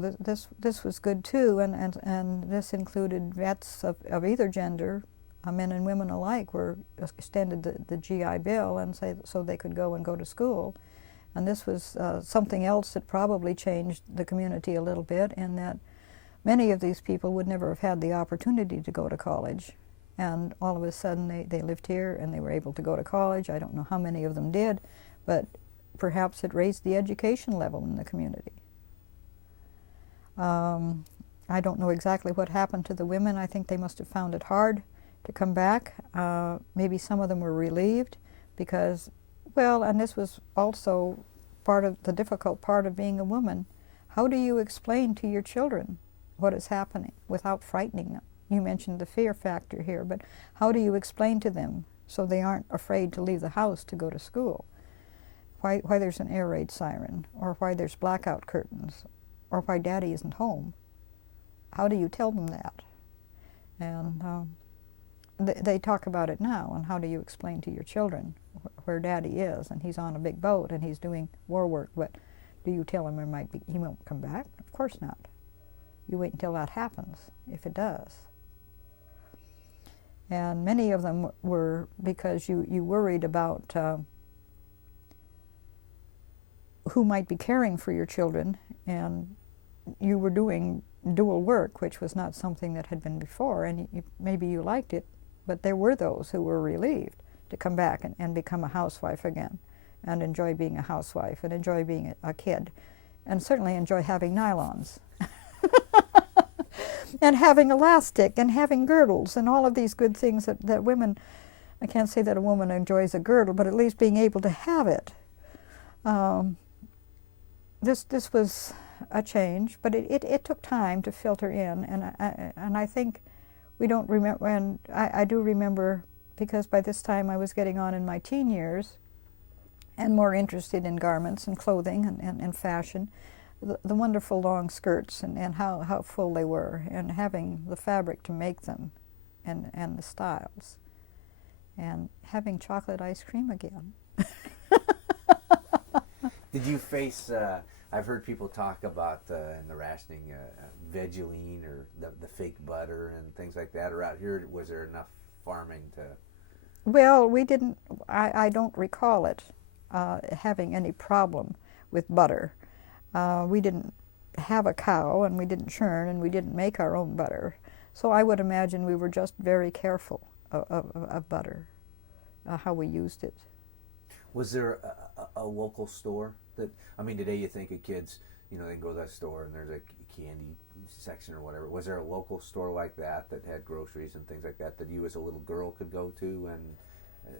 this was good too. And this included vets of either gender, men and women alike, were extended the GI Bill, and so they could go to school. And this was something else that probably changed the community a little bit, in that many of these people would never have had the opportunity to go to college. And all of a sudden they lived here and they were able to go to college. I don't know how many of them did, but perhaps it raised the education level in the community. I don't know exactly what happened to the women. I think they must have found it hard to come back. Maybe some of them were relieved because, well, and this was also part of the difficult part of being a woman. How do you explain to your children what is happening without frightening them? You mentioned the fear factor here, but how do you explain to them so they aren't afraid to leave the house to go to school? Why there's an air raid siren, or why there's blackout curtains, or why Daddy isn't home? How do you tell them that? And they talk about it now, and how do you explain to your children where Daddy is, and he's on a big boat and he's doing war work, but do you tell him he won't come back? Of course not. You wait until that happens, if it does. And many of them were because you worried about who might be caring for your children, and you were doing dual work, which was not something that had been before, and maybe you liked it, but there were those who were relieved to come back and become a housewife again, and enjoy being a housewife, and enjoy being a kid, and certainly enjoy having nylons, and having elastic, and having girdles, and all of these good things that women, I can't say that a woman enjoys a girdle, but at least being able to have it. This was a change, but it took time to filter in, and I think we don't remember, and I do remember, because by this time I was getting on in my teen years and more interested in garments and clothing and fashion, the wonderful long skirts and how full they were, and having the fabric to make them, and the styles, and having chocolate ice cream again. Did you face, I've heard people talk about in the rationing vegeline, or the fake butter and things like that, or out here, was there enough farming to? Well, we didn't, I don't recall it having any problem with butter. We didn't have a cow, and we didn't churn, and we didn't make our own butter. So I would imagine we were just very careful of butter, how we used it. Was there a local store that, I mean, today you think of kids, you know, they go to that store and there's a candy section or whatever. Was there a local store like that that had groceries and things like that that you as a little girl could go to, and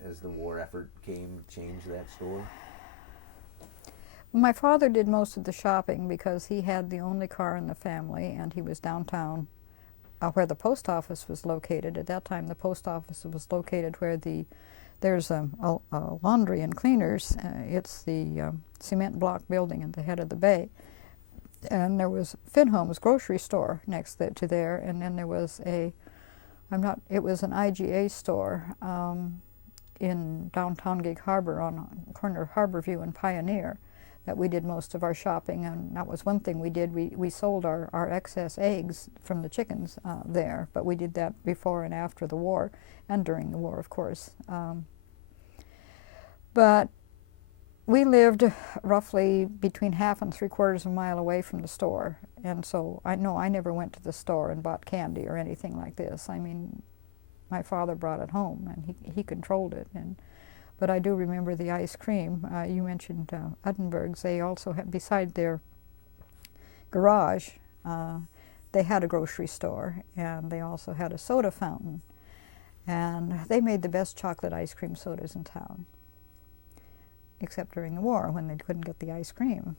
as the war effort came, change that store? My father did most of the shopping because he had the only car in the family, and he was downtown where the post office was located. At that time, the post office was located where there's a laundry and cleaners. It's the cement block building at the head of the bay. And there was Finhome's grocery store next to there, and then there was it was an IGA store in downtown Geek Harbor on the corner of Harborview and Pioneer that we did most of our shopping, and that was one thing we did. We sold our excess eggs from the chickens there, but we did that before and after the war, and during the war, of course. But we lived roughly between half and 3/4 of a mile away from the store, and so I never went to the store and bought candy or anything like this. I mean, my father brought it home, and he controlled it. But I do remember the ice cream. You mentioned Uddenberg's. They also had, beside their garage, they had a grocery store, and they also had a soda fountain. And they made the best chocolate ice cream sodas in town, except during the war when they couldn't get the ice cream.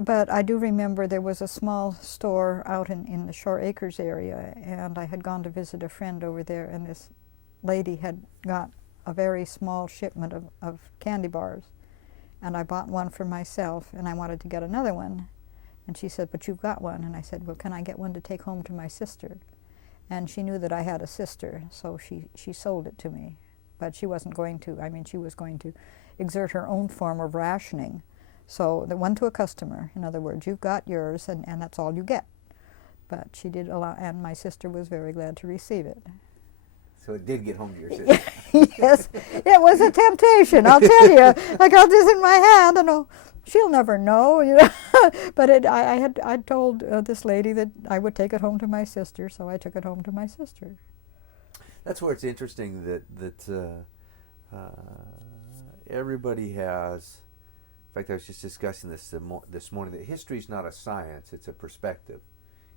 But I do remember there was a small store out in the Shore Acres area, and I had gone to visit a friend over there, and this lady had got a very small shipment of candy bars, and I bought one for myself, and I wanted to get another one, and she said, "But you've got one," and I said, "Well, can I get one to take home to my sister?" And she knew that I had a sister, so she sold it to me, but she wasn't going to. I mean, she was going to exert her own form of rationing, so the one to a customer. In other words, you've got yours, and that's all you get. But she did allow, and my sister was very glad to receive it. So it did get home to your sister. Yes, it was a temptation, I'll tell you. I got this in my hand, and oh, she'll never know, you know. But I told this lady that I would take it home to my sister, so I took it home to my sister. That's where it's interesting that everybody has. In fact, I was just discussing this morning, that history is not a science; it's a perspective,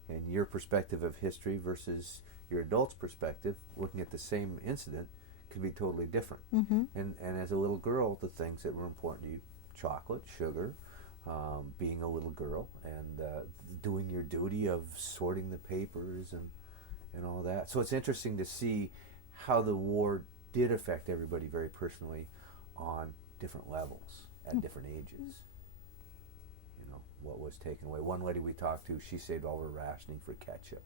and your perspective of history versus your adult's perspective, looking at the same incident, could be totally different. Mm-hmm. And as a little girl, the things that were important to you: chocolate, sugar, being a little girl, and doing your duty of sorting the papers and all that. So it's interesting to see how the war did affect everybody very personally on different levels at different ages. You know, what was taken away. One lady we talked to, she saved all her rationing for ketchup.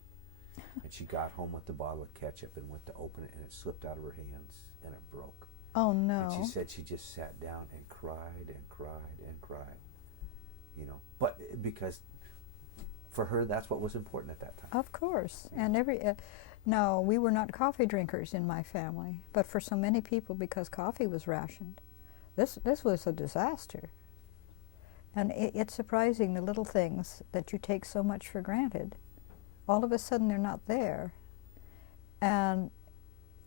And she got home with the bottle of ketchup and went to open it, and it slipped out of her hands and it broke. Oh, no. And she said she just sat down and cried and cried and cried. You know, but because for her, that's what was important at that time. Of course. And no, we were not coffee drinkers in my family, but for so many people, because coffee was rationed, this was a disaster. And it's surprising, the little things that you take so much for granted, all of a sudden they're not there. And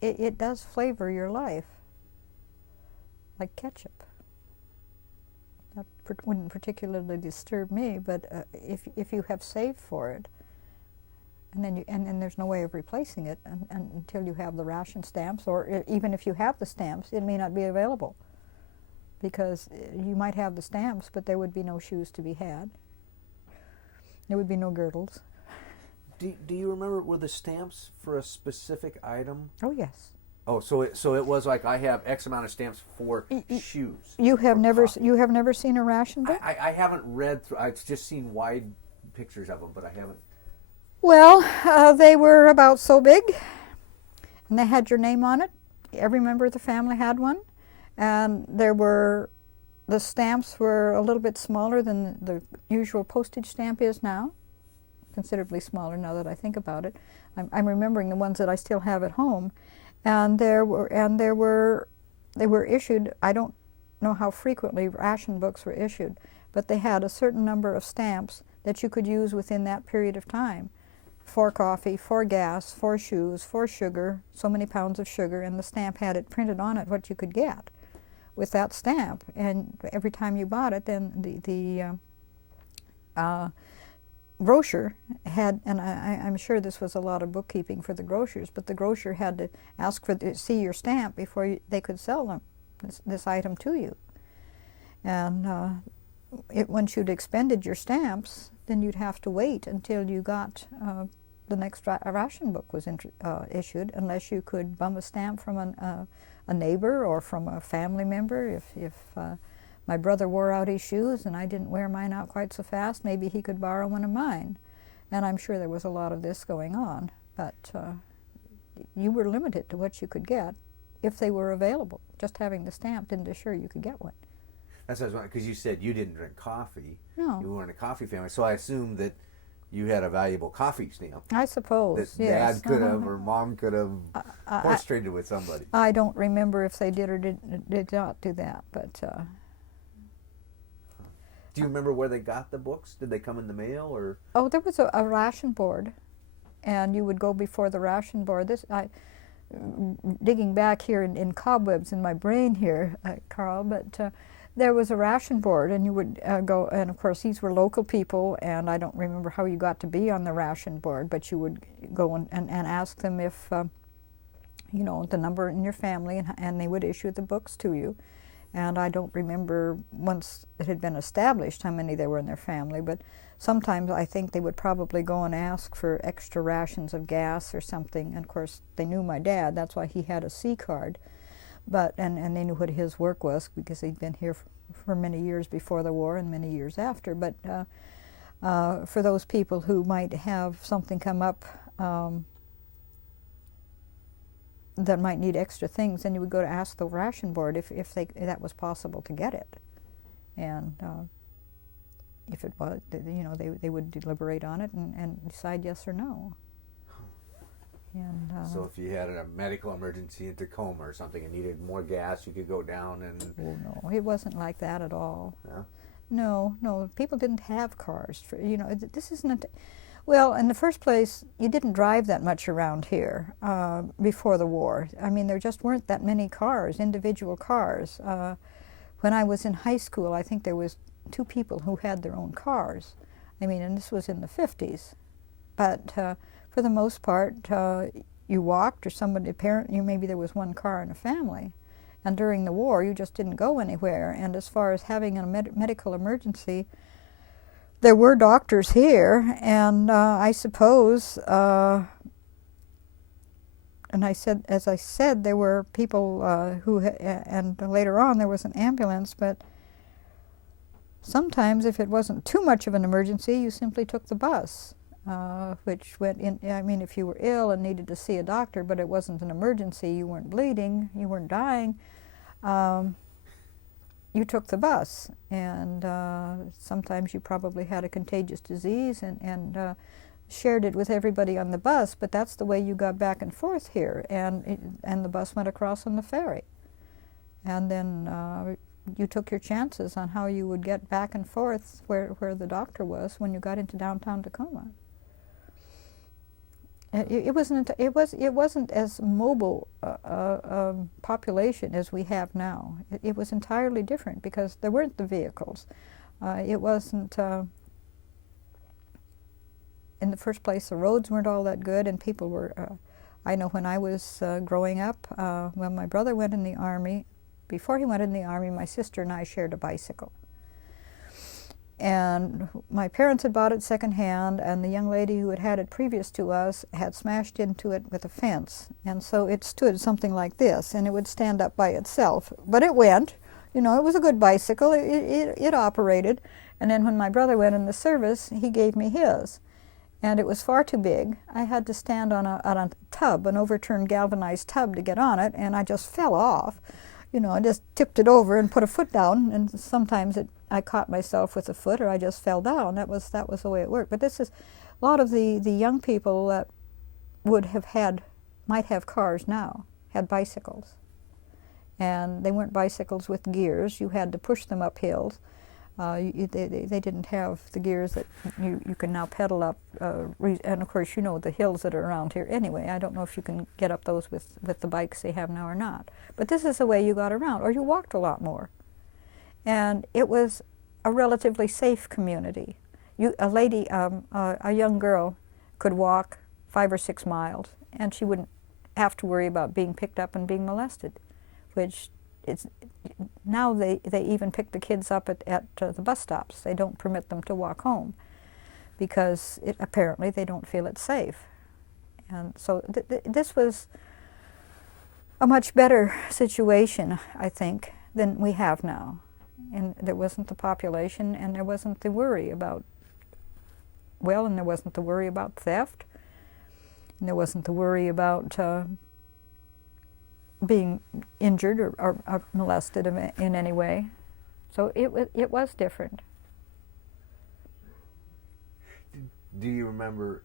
it does flavor your life, like ketchup. That wouldn't particularly disturb me, but if you have saved for it, and then there's no way of replacing it until you have the ration stamps, or even if you have the stamps, it may not be available, because you might have the stamps, but there would be no shoes to be had. There would be no girdles. Do you remember, were the stamps for a specific item? Oh, yes. Oh, so it was like, I have X amount of stamps for shoes. You have never seen a ration book? I haven't read through. I've just seen wide pictures of them, but I haven't. Well, they were about so big, and they had your name on it. Every member of the family had one, and the stamps were a little bit smaller than the usual postage stamp is now. Considerably smaller now that I think about it. I'm remembering the ones that I still have at home, and they were issued. I don't know how frequently ration books were issued, but they had a certain number of stamps that you could use within that period of time. For coffee, for gas, for shoes, for sugar, so many pounds of sugar, and the stamp had it printed on it what you could get with that stamp. And every time you bought it, then the grocer had, and I'm sure this was a lot of bookkeeping for the grocers, but the grocer had to ask to see your stamp before they could sell them this item to you. And once you'd expended your stamps, then you'd have to wait until you got the next ration book was issued, unless you could bum a stamp from a neighbor or from a family member. If my brother wore out his shoes and I didn't wear mine out quite so fast, maybe he could borrow one of mine. And I'm sure there was a lot of this going on, but you were limited to what you could get if they were available. Just having the stamp didn't assure you could get one. That's what I was wondering, because you said you didn't drink coffee. No. You weren't a coffee family, so I assumed that you had a valuable coffee stamp. I suppose, that yes. Dad could have or Mom could have horse traded with somebody. I don't remember if they did or did not do that, but... Do you remember where they got the books? Did they come in the mail, or? Oh, there was a ration board, and you would go before the ration board. Digging back here in cobwebs in my brain here, Carl, but there was a ration board, and you would go, and of course these were local people, and I don't remember how you got to be on the ration board, but you would go and ask them if, you know, the number in your family, and they would issue the books to you. And I don't remember once it had been established how many there were in their family, but sometimes I think they would probably go and ask for extra rations of gas or something. And of course, they knew my dad, that's why he had a C card. But, and they knew what his work was, because he'd been here for many years before the war and many years after. But for those people who might have something come up that might need extra things, then you would go to ask the ration board if that was possible to get it. And if it was, you know, they would deliberate on it and decide yes or no. And, so if you had a medical emergency in Tacoma or something and needed more gas, you could go down and... Oh, no, it wasn't like that at all. No? No, people didn't have cars. You know, this isn't... Well, in the first place, you didn't drive that much around here before the war. I mean, there just weren't that many cars, individual cars. When I was in high school, I think there was 2 people who had their own cars. I mean, and this was in the 50s. But for the most part, you walked, or somebody, maybe there was 1 car in a family. And during the war, you just didn't go anywhere. And as far as having a medical emergency, there were doctors here, and I suppose, and as I said, there were people and later on there was an ambulance, but sometimes if it wasn't too much of an emergency, you simply took the bus, which went in, I mean, if you were ill and needed to see a doctor, but it wasn't an emergency, you weren't bleeding, you weren't dying, you took the bus, and sometimes you probably had a contagious disease and shared it with everybody on the bus, but that's the way you got back and forth here, and the bus went across on the ferry. And then you took your chances on how you would get back and forth where the doctor was when you got into downtown Tacoma. It wasn't as mobile a population as we have now. It was entirely different because there weren't the vehicles. It wasn't. In the first place, the roads weren't all that good, and people were. I know when I was growing up, when my brother went in the Army, before he went in the Army, my sister and I shared a bicycle. And my parents had bought it secondhand, and the young lady who had had it previous to us had smashed into it with a fence. And so it stood something like this, and it would stand up by itself. But it went. You know, it was a good bicycle. It operated. And then when my brother went in the service, he gave me his. And it was far too big. I had to stand on a tub, an overturned galvanized tub, to get on it, and I just fell off. You know, I just tipped it over and put a foot down, and sometimes I caught myself with a foot, or I just fell down. That was the way it worked. But this is a lot of the young people that might have cars now, had bicycles. And they weren't bicycles with gears. You had to push them up hills. They didn't have the gears that you can now pedal up, and of course you know the hills that are around here anyway. I don't know if you can get up those with the bikes they have now or not. But this is the way you got around, or you walked a lot more. And it was a relatively safe community. A young girl could walk 5 or 6 miles, and she wouldn't have to worry about being picked up and being molested, which it's now they even pick the kids up at the bus stops. They don't permit them to walk home because apparently they don't feel it's safe. And so this was a much better situation, I think, than we have now. And there wasn't the population, and there wasn't the worry about, and there wasn't the worry about theft, and there wasn't the worry about being injured or molested in any way. So it was different. Do you remember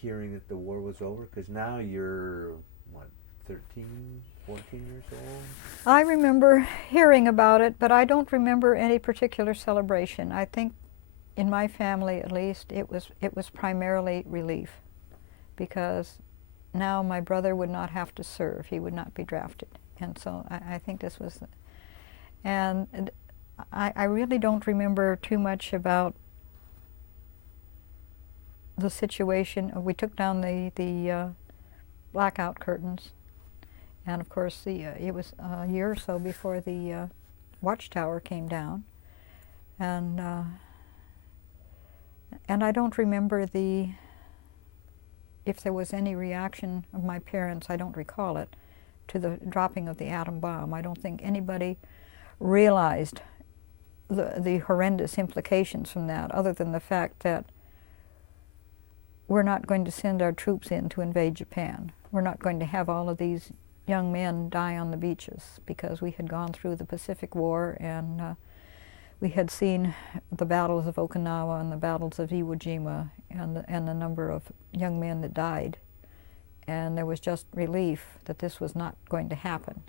hearing that the war was over? Because now you're, what, 13, 14 years old? I remember hearing about it, but I don't remember any particular celebration. I think in my family, at least, it was primarily relief, because now my brother would not have to serve. He would not be drafted. And so I think this was, and I really don't remember too much about the situation. We took down the blackout curtains, and of course it was a year or so before the watchtower came down, and I don't remember if there was any reaction of my parents, I don't recall it, to the dropping of the atom bomb. I don't think anybody realized the horrendous implications from that, other than the fact that we're not going to send our troops in to invade Japan. We're not going to have all of these young men die on the beaches, because we had gone through the Pacific War, and we had seen the battles of Okinawa and the battles of Iwo Jima, and the number of young men that died. And there was just relief that this was not going to happen.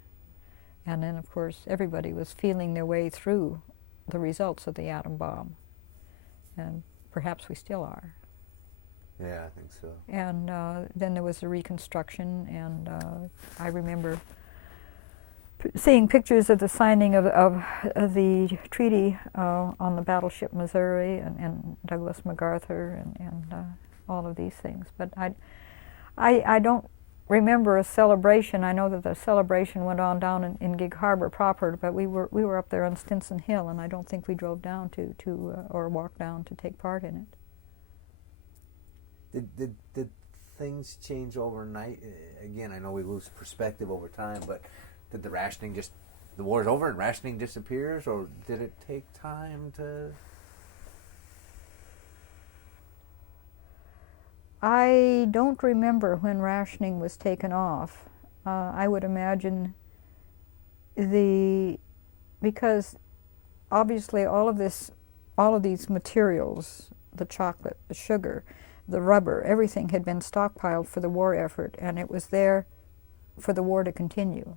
And then, of course, everybody was feeling their way through the results of the atom bomb. And perhaps we still are. Yeah, I think so. And then there was the Reconstruction, and I remember seeing pictures of the signing of the treaty on the battleship Missouri, and Douglas MacArthur, and all of these things. But I don't remember a celebration. I know that the celebration went on down in Geek Harbor proper, but we were up there on Stinson Hill, and I don't think we drove down or walked down to take part in it. Did things change overnight? Again, I know we lose perspective over time, but did the rationing the war's over and rationing disappears, or did it take time to? I don't remember when rationing was taken off. I would imagine because obviously all of these materials, the chocolate, the sugar, the rubber, everything had been stockpiled for the war effort, and it was there for the war to continue.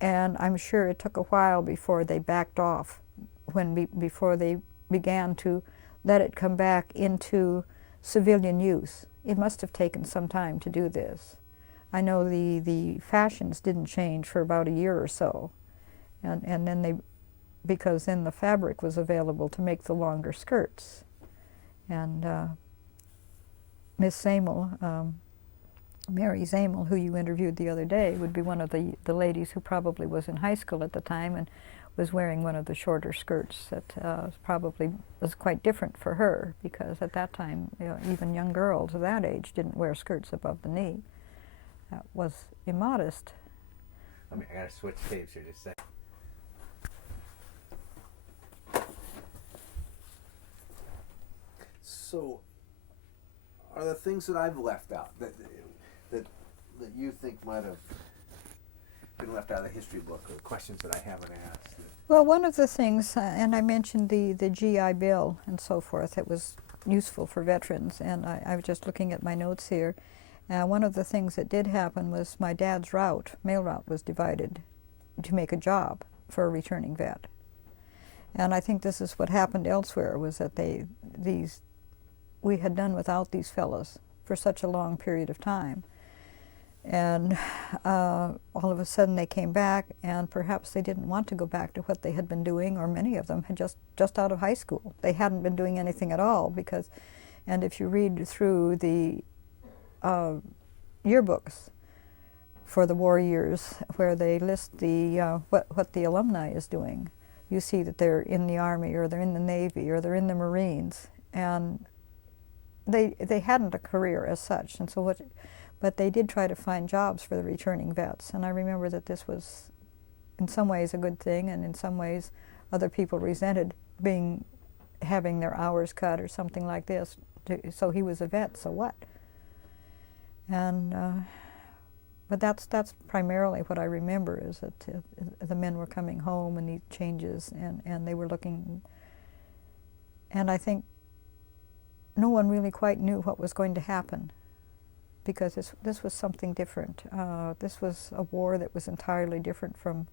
And I'm sure it took a while before they backed off, before they began to let it come back into civilian use. It must have taken some time to do this. I know the fashions didn't change for about a year or so, and then because then the fabric was available to make the longer skirts. And Miss Zamel, Mary Zamel, who you interviewed the other day, would be one of the ladies who probably was in high school at the time and was wearing one of the shorter skirts that probably was quite different for her, because at that time, even young girls of that age didn't wear skirts above the knee. That was immodest. I gotta switch tapes here just a second. So, are there things that I've left out that you think might have been left out of the history book, or questions that I haven't asked? Well, one of the things, and I mentioned the GI Bill and so forth, it was useful for veterans, and I was just looking at my notes here. One of the things that did happen was my dad's mail route was divided to make a job for a returning vet. And I think this is what happened elsewhere, was that we had done without these fellows for such a long period of time. And all of a sudden they came back, and perhaps they didn't want to go back to what they had been doing, or many of them had just out of high school. They hadn't been doing anything at all, because, and if you read through the yearbooks for the war years, where they list the what the alumni is doing, you see that they're in the Army, or they're in the Navy, or they're in the Marines, and they hadn't a career as such, and so but they did try to find jobs for the returning vets. And I remember that this was in some ways a good thing, and in some ways other people resented having their hours cut or something like this. So he was a vet, so what? And but that's primarily what I remember, is that the men were coming home and these changes, and they were looking, and I think no one really quite knew what was going to happen, because this was something different. This was a war that was entirely different from,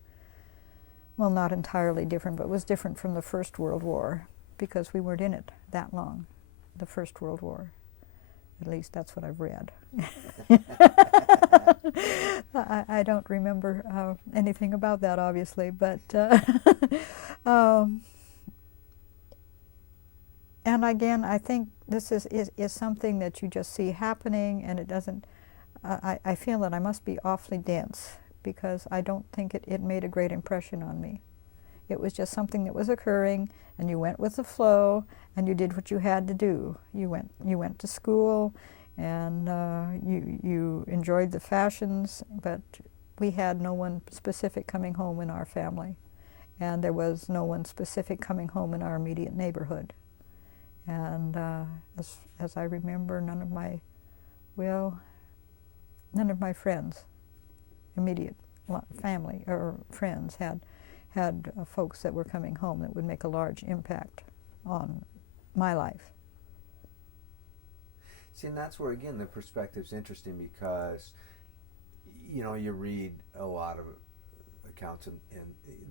well, not entirely different, but was different from the First World War, because we weren't in it that long, the First World War. At least that's what I've read. I don't remember anything about that, obviously, but and again, I think this is something that you just see happening, and it doesn't, I feel that I must be awfully dense, because I don't think it made a great impression on me. It was just something that was occurring, and you went with the flow, and you did what you had to do. You went to school, and you enjoyed the fashions, but we had no one specific coming home in our family, and there was no one specific coming home in our immediate neighborhood. And as I remember, none of my friends, immediate family or friends, had folks that were coming home that would make a large impact on my life. See, and that's where, again, the perspective's interesting, because, you know, you read a lot of accounts, and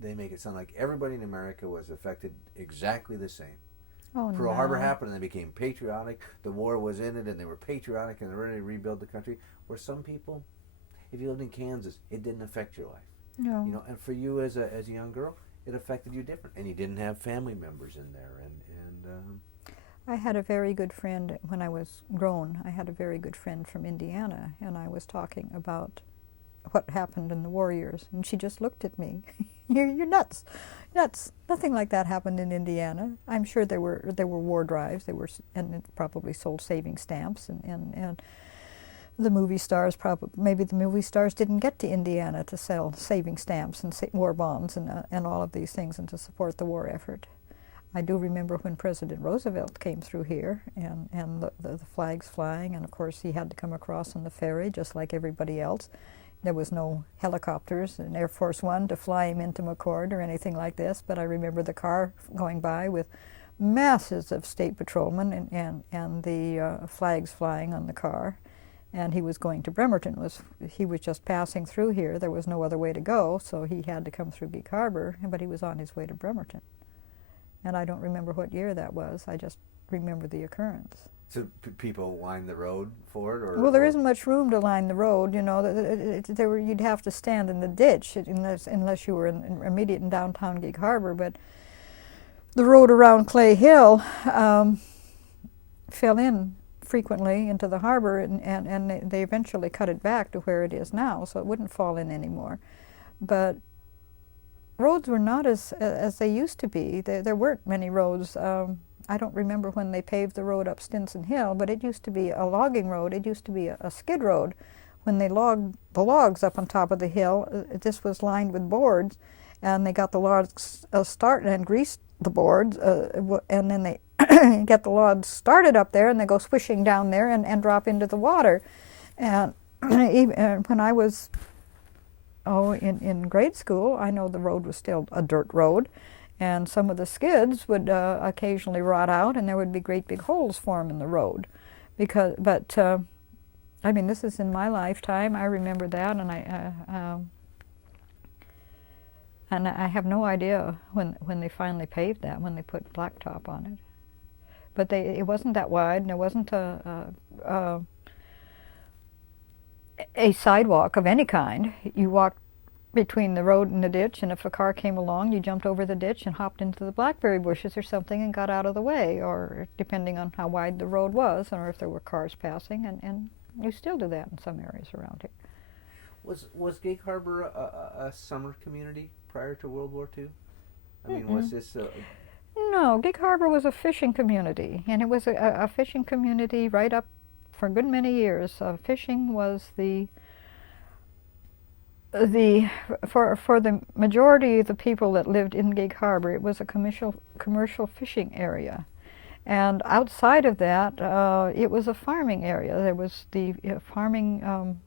they make it sound like everybody in America was affected exactly the same. Oh, Pearl Harbor happened, and they became patriotic. The war was in it, and they were patriotic, and they were ready to rebuild the country. Where some people, if you lived in Kansas, it didn't affect your life. No. You know, and for you as a young girl, it affected you different, and you didn't have family members in there, and I had a very good friend when I was grown. I had a very good friend from Indiana, and I was talking about what happened in the war years, and she just looked at me. You're nuts. Nothing like that happened in Indiana. I'm sure there were war drives. And it probably sold saving stamps, and the movie stars maybe the movie stars didn't get to Indiana to sell saving stamps and war bonds and all of these things, and to support the war effort. I do remember when President Roosevelt came through here, and the flags flying, and of course he had to come across on the ferry just like everybody else. There was no helicopters and Air Force One to fly him into McCord or anything like this, but I remember the car going by with masses of state patrolmen and the flags flying on the car. And he was going to Bremerton. He was just passing through here. There was no other way to go, so he had to come through Geek Harbor, but he was on his way to Bremerton. And I don't remember what year that was. I just remember the occurrence. So people lined the road for it, or? Well, there isn't much room to line the road. You know, you'd have to stand in the ditch unless you were immediate in downtown Geek Harbor. But the road around Clay Hill fell in frequently into the harbor, and they eventually cut it back to where it is now, so it wouldn't fall in anymore. But roads were not as they used to be. There weren't many roads. I don't remember when they paved the road up Stinson Hill, but it used to be a logging road. It used to be a skid road. When they logged the logs up on top of the hill, this was lined with boards, and they got the logs started and greased the boards, and then they get the logs started up there, and they go swishing down there and drop into the water. And even when I was in grade school, I know the road was still a dirt road, and some of the skids would occasionally rot out, and there would be great big holes form in the road. But I mean, this is in my lifetime. I remember that, and And I have no idea when they finally paved that, when they put blacktop on it. But it wasn't that wide, and there wasn't a sidewalk of any kind. You walked between the road and the ditch, and if a car came along, you jumped over the ditch and hopped into the blackberry bushes or something and got out of the way, or depending on how wide the road was, or if there were cars passing, and you still do that in some areas around here. Was Geek Harbor a summer community prior to World War II? I mean, was this No, Geek Harbor was a fishing community, and it was a fishing community right up for a good many years. Fishing was for the majority of the people that lived in Geek Harbor, it was a commercial fishing area. And outside of that, it was a farming area. There was the farming,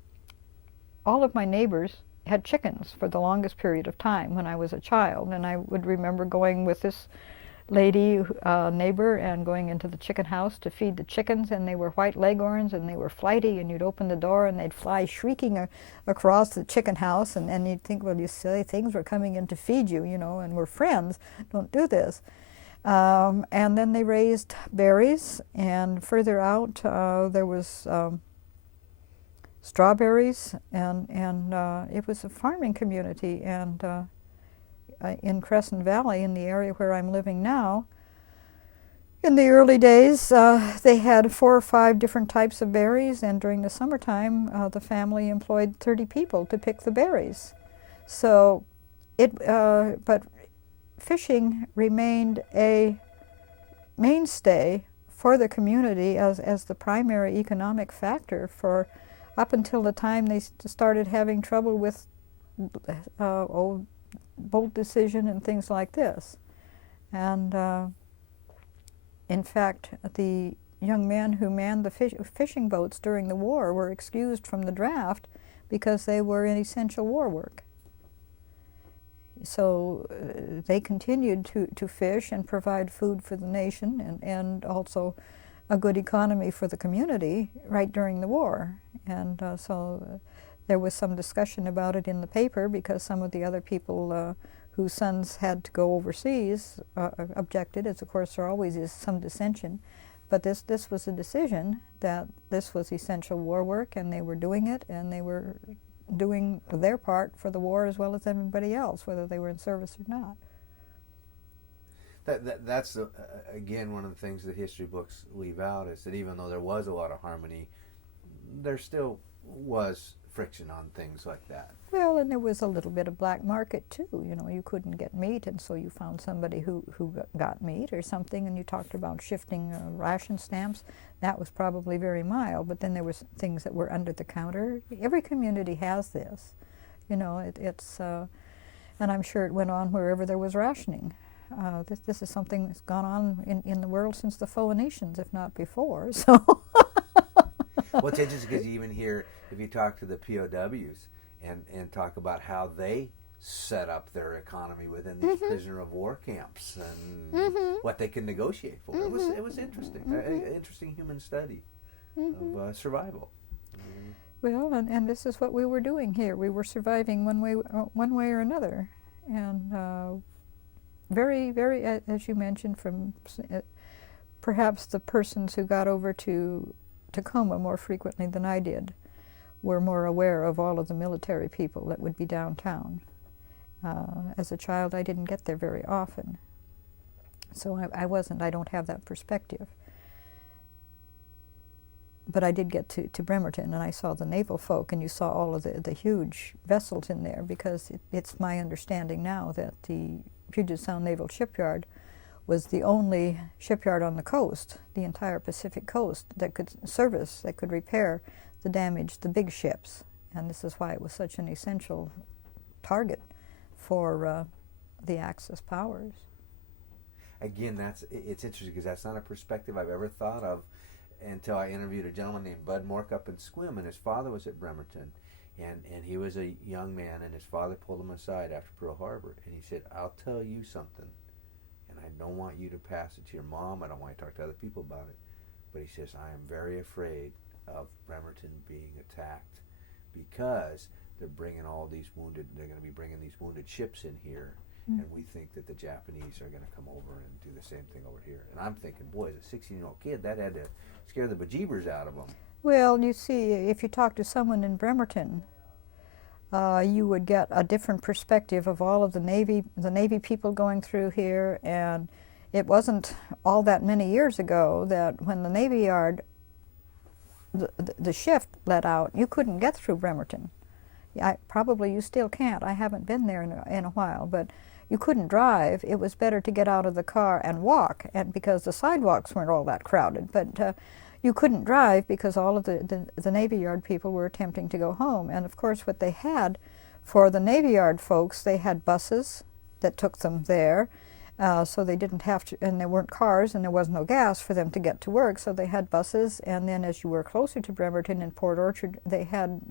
all of my neighbors had chickens for the longest period of time when I was a child, and I would remember going with this lady neighbor and going into the chicken house to feed the chickens, and they were white leghorns and they were flighty, and you'd open the door and they'd fly shrieking across the chicken house, and you'd think, well, you silly things, were coming in to feed you, you know, and we're friends, don't do this. And then they raised berries, and further out there was strawberries, and it was a farming community. And in Crescent Valley, in the area where I'm living now, in the early days, they had 4 or 5 different types of berries, and during the summertime, the family employed 30 people to pick the berries. So, but fishing remained a mainstay for the community as the primary economic factor for up until the time they started having trouble with bolt decision and things like this. And in fact, the young men who manned the fishing boats during the war were excused from the draft because they were in essential war work. So they continued to fish and provide food for the nation, and also a good economy for the community right during the war. And so there was some discussion about it in the paper because some of the other people whose sons had to go overseas objected, as of course there always is some dissension. But this was a decision that this was essential war work, and they were doing it, and they were doing their part for the war as well as everybody else, whether they were in service or not. That's again, one of the things that history books leave out is that even though there was a lot of harmony, there still was friction on things like that. Well, and there was a little bit of black market too. You know, you couldn't get meat, and so you found somebody who got meat or something, and you talked about shifting ration stamps. That was probably very mild, but then there was things that were under the counter. Every community has this. You know, it's and I'm sure it went on wherever there was rationing. This is something that's gone on in the world since the Phoenicians, if not before. So. Well, it's interesting because you even hear, if you talk to the POWs and talk about how they set up their economy within these prisoner of war camps and what they can negotiate for. It was interesting, interesting human study of survival. Well, and this is what we were doing here. We were surviving one way or another, and very, very, as you mentioned, from perhaps the persons who got over to Tacoma more frequently than I did were more aware of all of the military people that would be downtown. As a child, I didn't get there very often, so I don't have that perspective. But I did get to Bremerton, and I saw the naval folk, and you saw all of the huge vessels in there, because it's my understanding now that the Puget Sound Naval Shipyard was the only shipyard on the coast, the entire Pacific coast, that could service, that could repair the damage, the big ships. And this is why it was such an essential target for the Axis powers. Again, it's interesting because that's not a perspective I've ever thought of until I interviewed a gentleman named Bud Mork up in Squim, and his father was at Bremerton. And he was a young man, and his father pulled him aside after Pearl Harbor, and he said, "I'll tell you something. And I don't want you to pass it to your mom. I don't want you to talk to other people about it." But he says, "I am very afraid of Bremerton being attacked because they're bringing all these wounded, they're going to be bringing these wounded ships in here, Mm. and we think that the Japanese are going to come over and do the same thing over here. And I'm thinking, boy, as a 16-year-old kid, that had to scare the bejeebers out of them. Well, you see, if you talk to someone in Bremerton, you would get a different perspective of all of the Navy people going through here. And it wasn't all that many years ago that when the Navy Yard, the shift let out, you couldn't get through Bremerton. Probably you still can't. I haven't been there in a while, but you couldn't drive. It was better to get out of the car and walk, and because the sidewalks weren't all that crowded. But you couldn't drive because all of the Navy Yard people were attempting to go home. And of course, what they had for the Navy Yard folks, they had buses that took them there. So they didn't have to, and there weren't cars, and there was no gas for them to get to work. So they had buses, and then as you were closer to Bremerton and Port Orchard, they had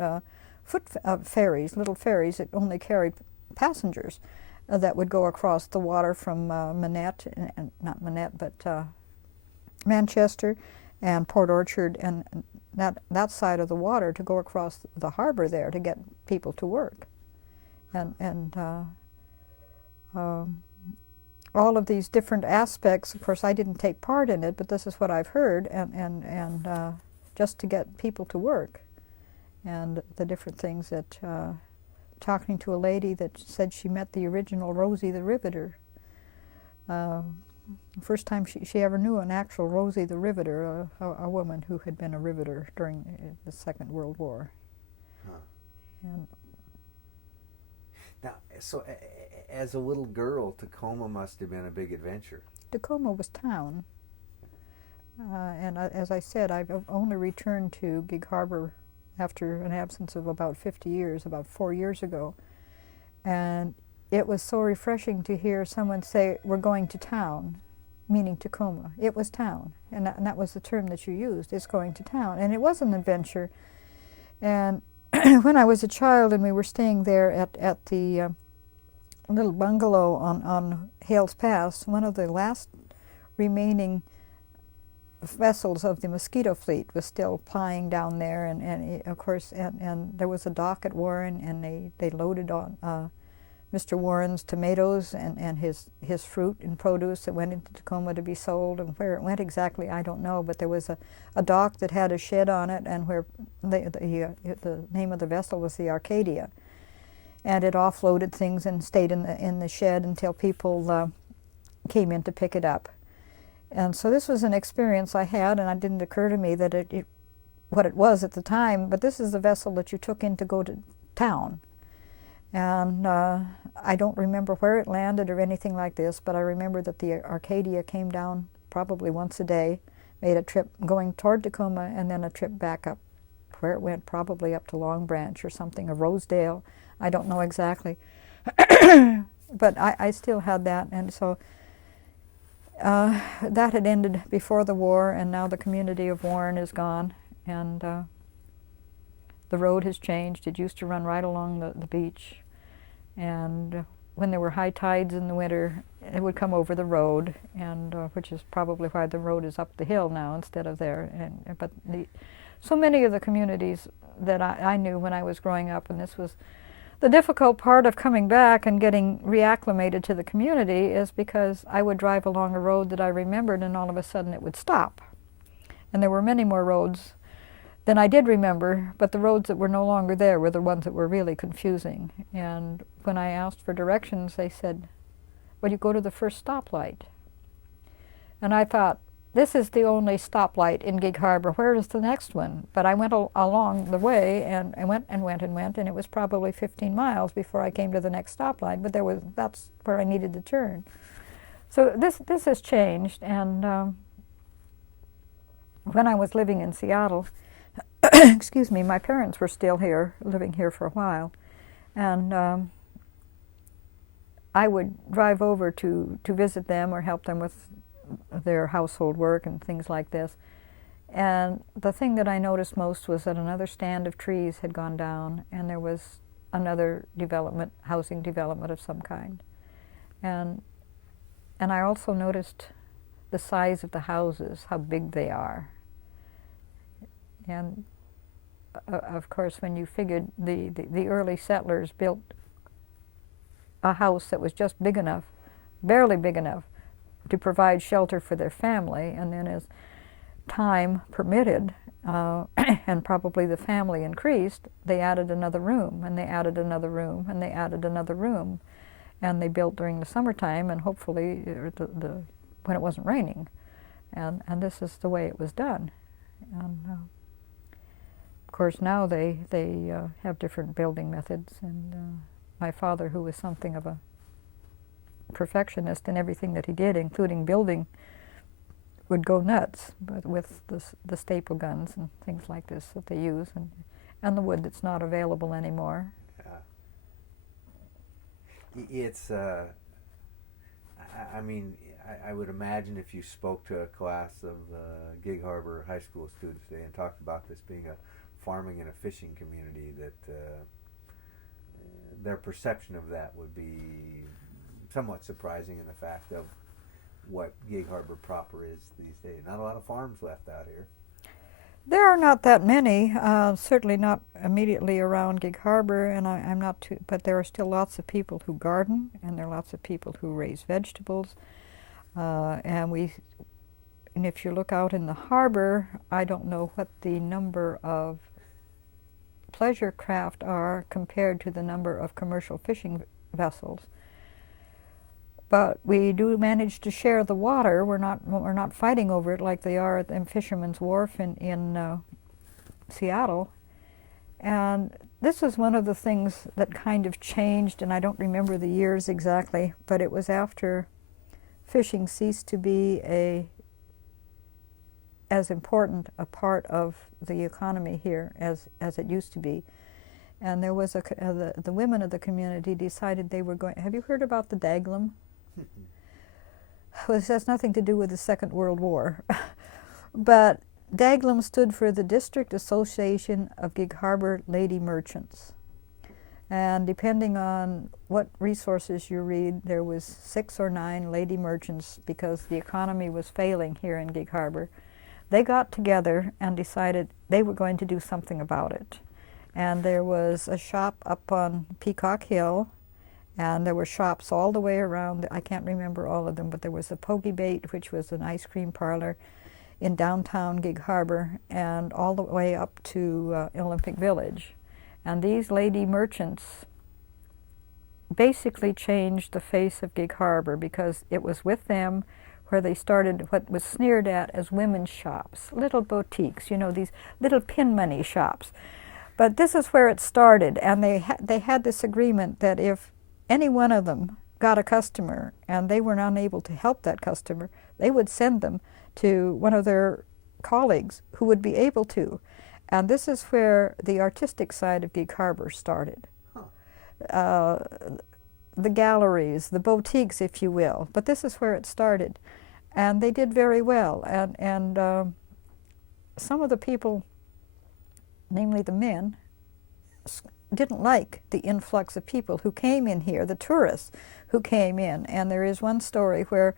ferries, little ferries that only carried passengers that would go across the water from Manette, and not Manette, but Manchester and Port Orchard, and that side of the water to go across the harbor there to get people to work. And all of these different aspects, of course I didn't take part in it, but this is what I've heard, and just to get people to work. And the different things that, talking to a lady that said she met the original Rosie the Riveter. First time she ever knew an actual Rosie the Riveter, a woman who had been a riveter during the Second World War. Huh. And now, so as a little girl, Tacoma must have been a big adventure. Tacoma was town. And as I said, I've only returned to Geek Harbor after an absence of about 50 years, about 4 years ago. And it was so refreshing to hear someone say, "We're going to town," meaning Tacoma. It was town, and that was the term that you used, it's going to town. And it was an adventure. And when I was a child and we were staying there at the little bungalow on Hales Pass, one of the last remaining vessels of the Mosquito Fleet was still plying down there, and of course, and there was a dock at Warren, and they loaded on Mr. Warren's tomatoes and his fruit and produce that went into Tacoma to be sold. And where it went exactly, I don't know, but there was a dock that had a shed on it, and where the name of the vessel was the Arcadia, and it offloaded things and stayed in the shed until people came in to pick it up. And so this was an experience I had, and it didn't occur to me that what it was at the time, but this is the vessel that you took in to go to town. And I don't remember where it landed or anything like this, but I remember that the Arcadia came down probably once a day, made a trip going toward Tacoma, and then a trip back up where it went, probably up to Long Branch or something, or Rosedale. I don't know exactly. But I still had that, and so that had ended before the war, and now the community of Warren is gone, and the road has changed. It used to run right along the beach, and when there were high tides in the winter, it would come over the road, and which is probably why the road is up the hill now instead of there. But so many of the communities that I knew when I was growing up, and this was the difficult part of coming back and getting reacclimated to the community, is because I would drive along a road that I remembered, and all of a sudden it would stop. And there were many more roads than I did remember, but the roads that were no longer there were the ones that were really confusing. And when I asked for directions, they said, "Well, you go to the first stoplight." And I thought, this is the only stoplight in Gig Harbor. Where is the next one? But I went along the way, and I went, and it was probably 15 miles before I came to the next stoplight, but that's where I needed to turn. So this has changed, and when I was living in Seattle, excuse me, my parents were still here, living here for a while, and I would drive over to visit them or help them with their household work and things like this. And the thing that I noticed most was that another stand of trees had gone down, and there was another development, housing development of some kind. And I also noticed the size of the houses, how big they are. And of course, when you figured the early settlers built a house that was just big enough, barely big enough, to provide shelter for their family, and then as time permitted, and probably the family increased, they added another room, and they added another room, and they added another room, and they built during the summertime, and hopefully when it wasn't raining, and this is the way it was done. And of course now they have different building methods, and my father, who was something of a perfectionist in everything that he did, including building, would go nuts, but with the staple guns and things like this that they use, and the wood that's not available anymore. It's, I mean, I would imagine if you spoke to a class of Gig Harbor high school students today and talked about this being a farming and a fishing community, that their perception of that would be somewhat surprising in the fact of what Gig Harbor proper is these days. Not a lot of farms left out here. There are not that many, certainly not immediately around Gig Harbor, and I'm not too, but there are still lots of people who garden, and there are lots of people who raise vegetables, and if you look out in the harbor, I don't know what the number of pleasure craft are compared to the number of commercial fishing vessels. But we do manage to share the water. We're not fighting over it like they are at the Fisherman's Wharf in Seattle. And this is one of the things that kind of changed, and I don't remember the years exactly, but it was after fishing ceased to be as important a part of the economy here as it used to be. And there was the women of the community decided they were going. Have you heard about the Daglum? Well, this has nothing to do with the Second World War. But Daglum stood for the District Association of Gig Harbor Lady Merchants. And depending on what resources you read, there was 6 or 9 lady merchants because the economy was failing here in Gig Harbor. They got together and decided they were going to do something about it. And there was a shop up on Peacock Hill, and there were shops all the way around. I can't remember all of them, but there was a Pogey Bait, which was an ice cream parlor in downtown Gig Harbor, and all the way up to Olympic Village. And these lady merchants basically changed the face of Gig Harbor because it was with them where they started what was sneered at as women's shops, little boutiques, you know, these little pin money shops. But this is where it started, and they had this agreement that if any one of them got a customer and they were unable to help that customer, they would send them to one of their colleagues who would be able to. And this is where the artistic side of Gig Harbor started. The galleries, the boutiques, if you will. But this is where it started. And they did very well. And some of the people, namely the men, didn't like the influx of people who came in here, the tourists who came in. And there is one story where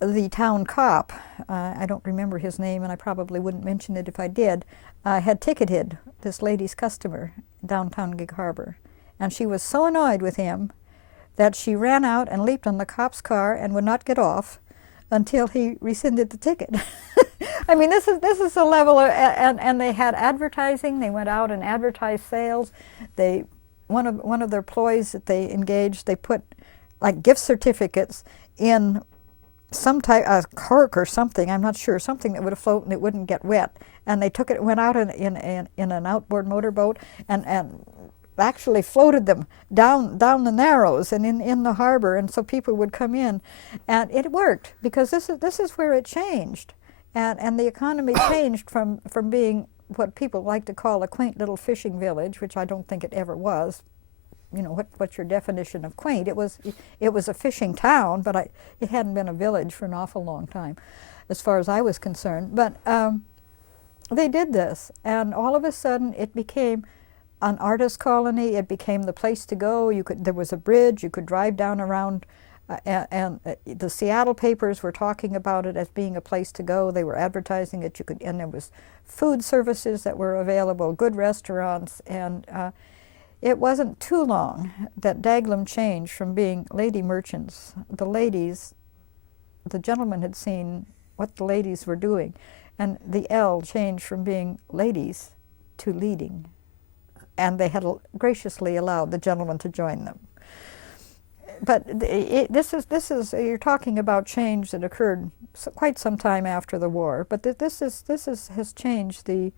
the town cop, I don't remember his name, and I probably wouldn't mention it if I did, had ticketed this lady's customer downtown Gig Harbor. And she was so annoyed with him that she ran out and leaped on the cop's car and would not get off until he rescinded the ticket. I mean, this is a level of, and they had advertising. They went out and advertised sales. One of their ploys that they engaged, they put like gift certificates in some type of cork or something, I'm not sure, something that would float and it wouldn't get wet. And they took it, went out in an outboard motorboat and actually floated them down the Narrows and in the harbor, and so people would come in, and it worked because this is where it changed, and the economy changed from being what people like to call a quaint little fishing village, which I don't think it ever was. You know, what's your definition of quaint? It was a fishing town, but it hadn't been a village for an awful long time, as far as I was concerned. But they did this, and all of a sudden it became an artist colony. It became the place to go. There was a bridge. You could drive down around and the Seattle papers were talking about it as being a place to go. They were advertising it. And there was food services that were available, good restaurants, and it wasn't too long that Daglum changed from being lady merchants. The gentlemen had seen what the ladies were doing, and the L changed from being ladies to leading, and they had graciously allowed the gentlemen to join them. But this is you're talking about change that occurred quite some time after the war. But this has changed the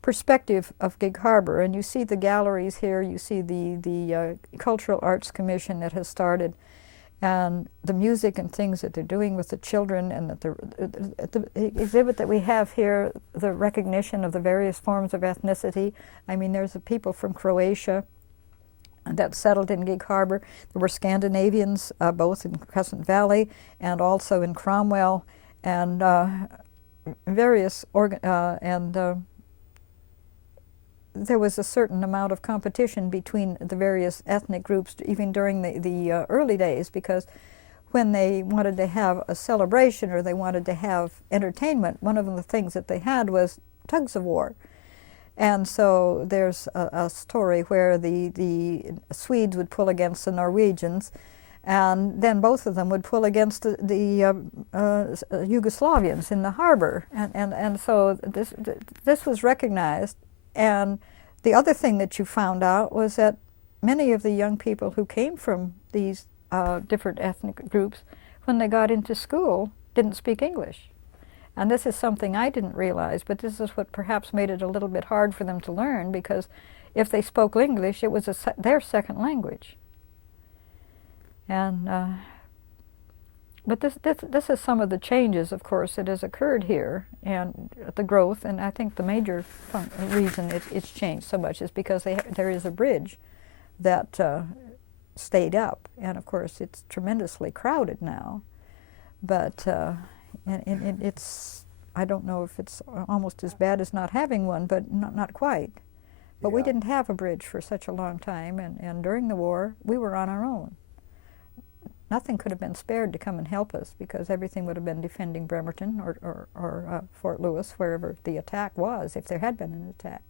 perspective of Gig Harbor, and you see the galleries here. You see the Cultural Arts Commission that has started, and the music and things that they're doing with the children, and that the exhibit that we have here, the recognition of the various forms of ethnicity. I mean, there's people from Croatia that settled in Geek Harbor. There were Scandinavians, both in Crescent Valley and also in Cromwell, and there was a certain amount of competition between the various ethnic groups, even during the early days, because when they wanted to have a celebration or they wanted to have entertainment, one of the things that they had was tugs of war. And so there's a story where the Swedes would pull against the Norwegians, and then both of them would pull against the Yugoslavians in the harbor. And so this was recognized. And the other thing that you found out was that many of the young people who came from these different ethnic groups, when they got into school, didn't speak English. And this is something I didn't realize, but this is what perhaps made it a little bit hard for them to learn, because if they spoke English, it was their second language. And but this is some of the changes, of course, that has occurred here, and the growth. And I think the major reason it's changed so much is because there is a bridge that stayed up, and of course it's tremendously crowded now. But and it's, I don't know if it's almost as bad as not having one, but not quite. But we didn't have a bridge for such a long time, and during the war, we were on our own. Nothing could have been spared to come and help us, because everything would have been defending Bremerton or Fort Lewis, wherever the attack was, if there had been an attack.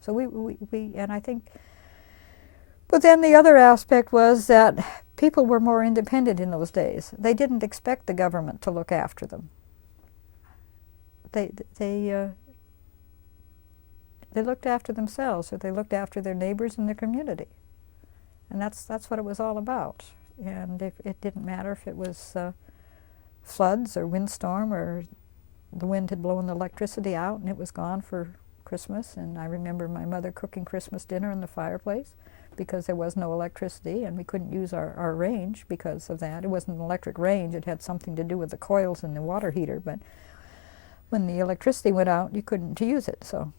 So we and I think, but then the other aspect was that people were more independent in those days. They didn't expect the government to look after them. They looked after themselves, or they looked after their neighbors and their community, and that's what it was all about. And it didn't matter if it was floods or windstorm, or the wind had blown the electricity out and it was gone for Christmas. And I remember my mother cooking Christmas dinner in the fireplace because there was no electricity, and we couldn't use our range because of that. It wasn't an electric range, it had something to do with the coils in the water heater, but when the electricity went out, you couldn't use it. So.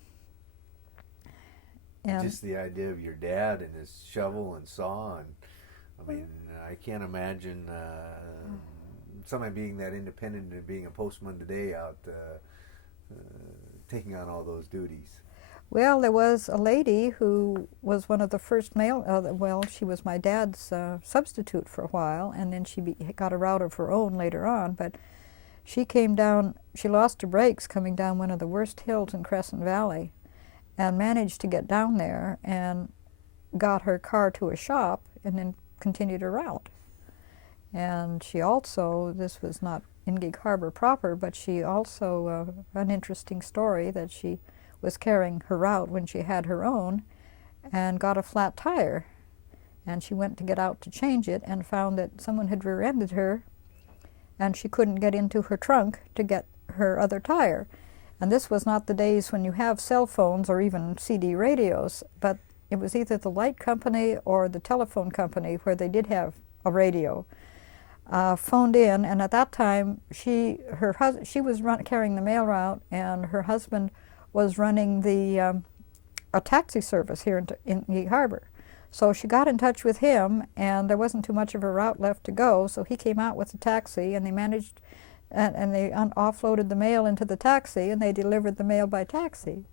And just the idea of your dad and his shovel and saw, and I mean, I can't imagine somebody being that independent and being a postman today out taking on all those duties. Well, there was a lady who was one of the first male, she was my dad's substitute for a while, and then she got a route of her own later on, but she came down, she lost her brakes coming down one of the worst hills in Crescent Valley, and managed to get down there and got her car to a shop and then continued her route. And she also, this was not in Gig Harbor proper, but she also, an interesting story, that she was carrying her route when she had her own and got a flat tire. And she went to get out to change it and found that someone had rear-ended her, and she couldn't get into her trunk to get her other tire. And this was not the days when you have cell phones or even CD radios, but it was either the light company or the telephone company, where they did have a radio, phoned in, and at that time she was carrying the mail route, and her husband was running a taxi service here in Geek Harbor. So she got in touch with him, and there wasn't too much of a route left to go, so he came out with a taxi, and they managed, and they offloaded the mail into the taxi, and they delivered the mail by taxi.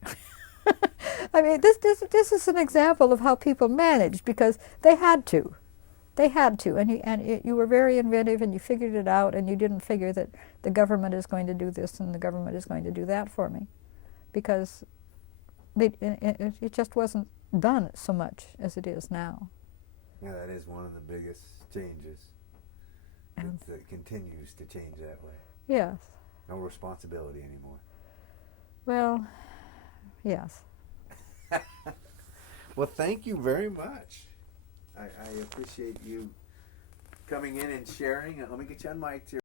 I mean, this is an example of how people managed, because they had to. They had to, you were very inventive, and you figured it out, and you didn't figure that the government is going to do this and the government is going to do that for me, because it just wasn't done so much as it is now. Yeah, that is one of the biggest changes. That continues to change that way. Yes. No responsibility anymore. Well, yes. Well, thank you very much. I appreciate you coming in and sharing. Let me get you on mic here.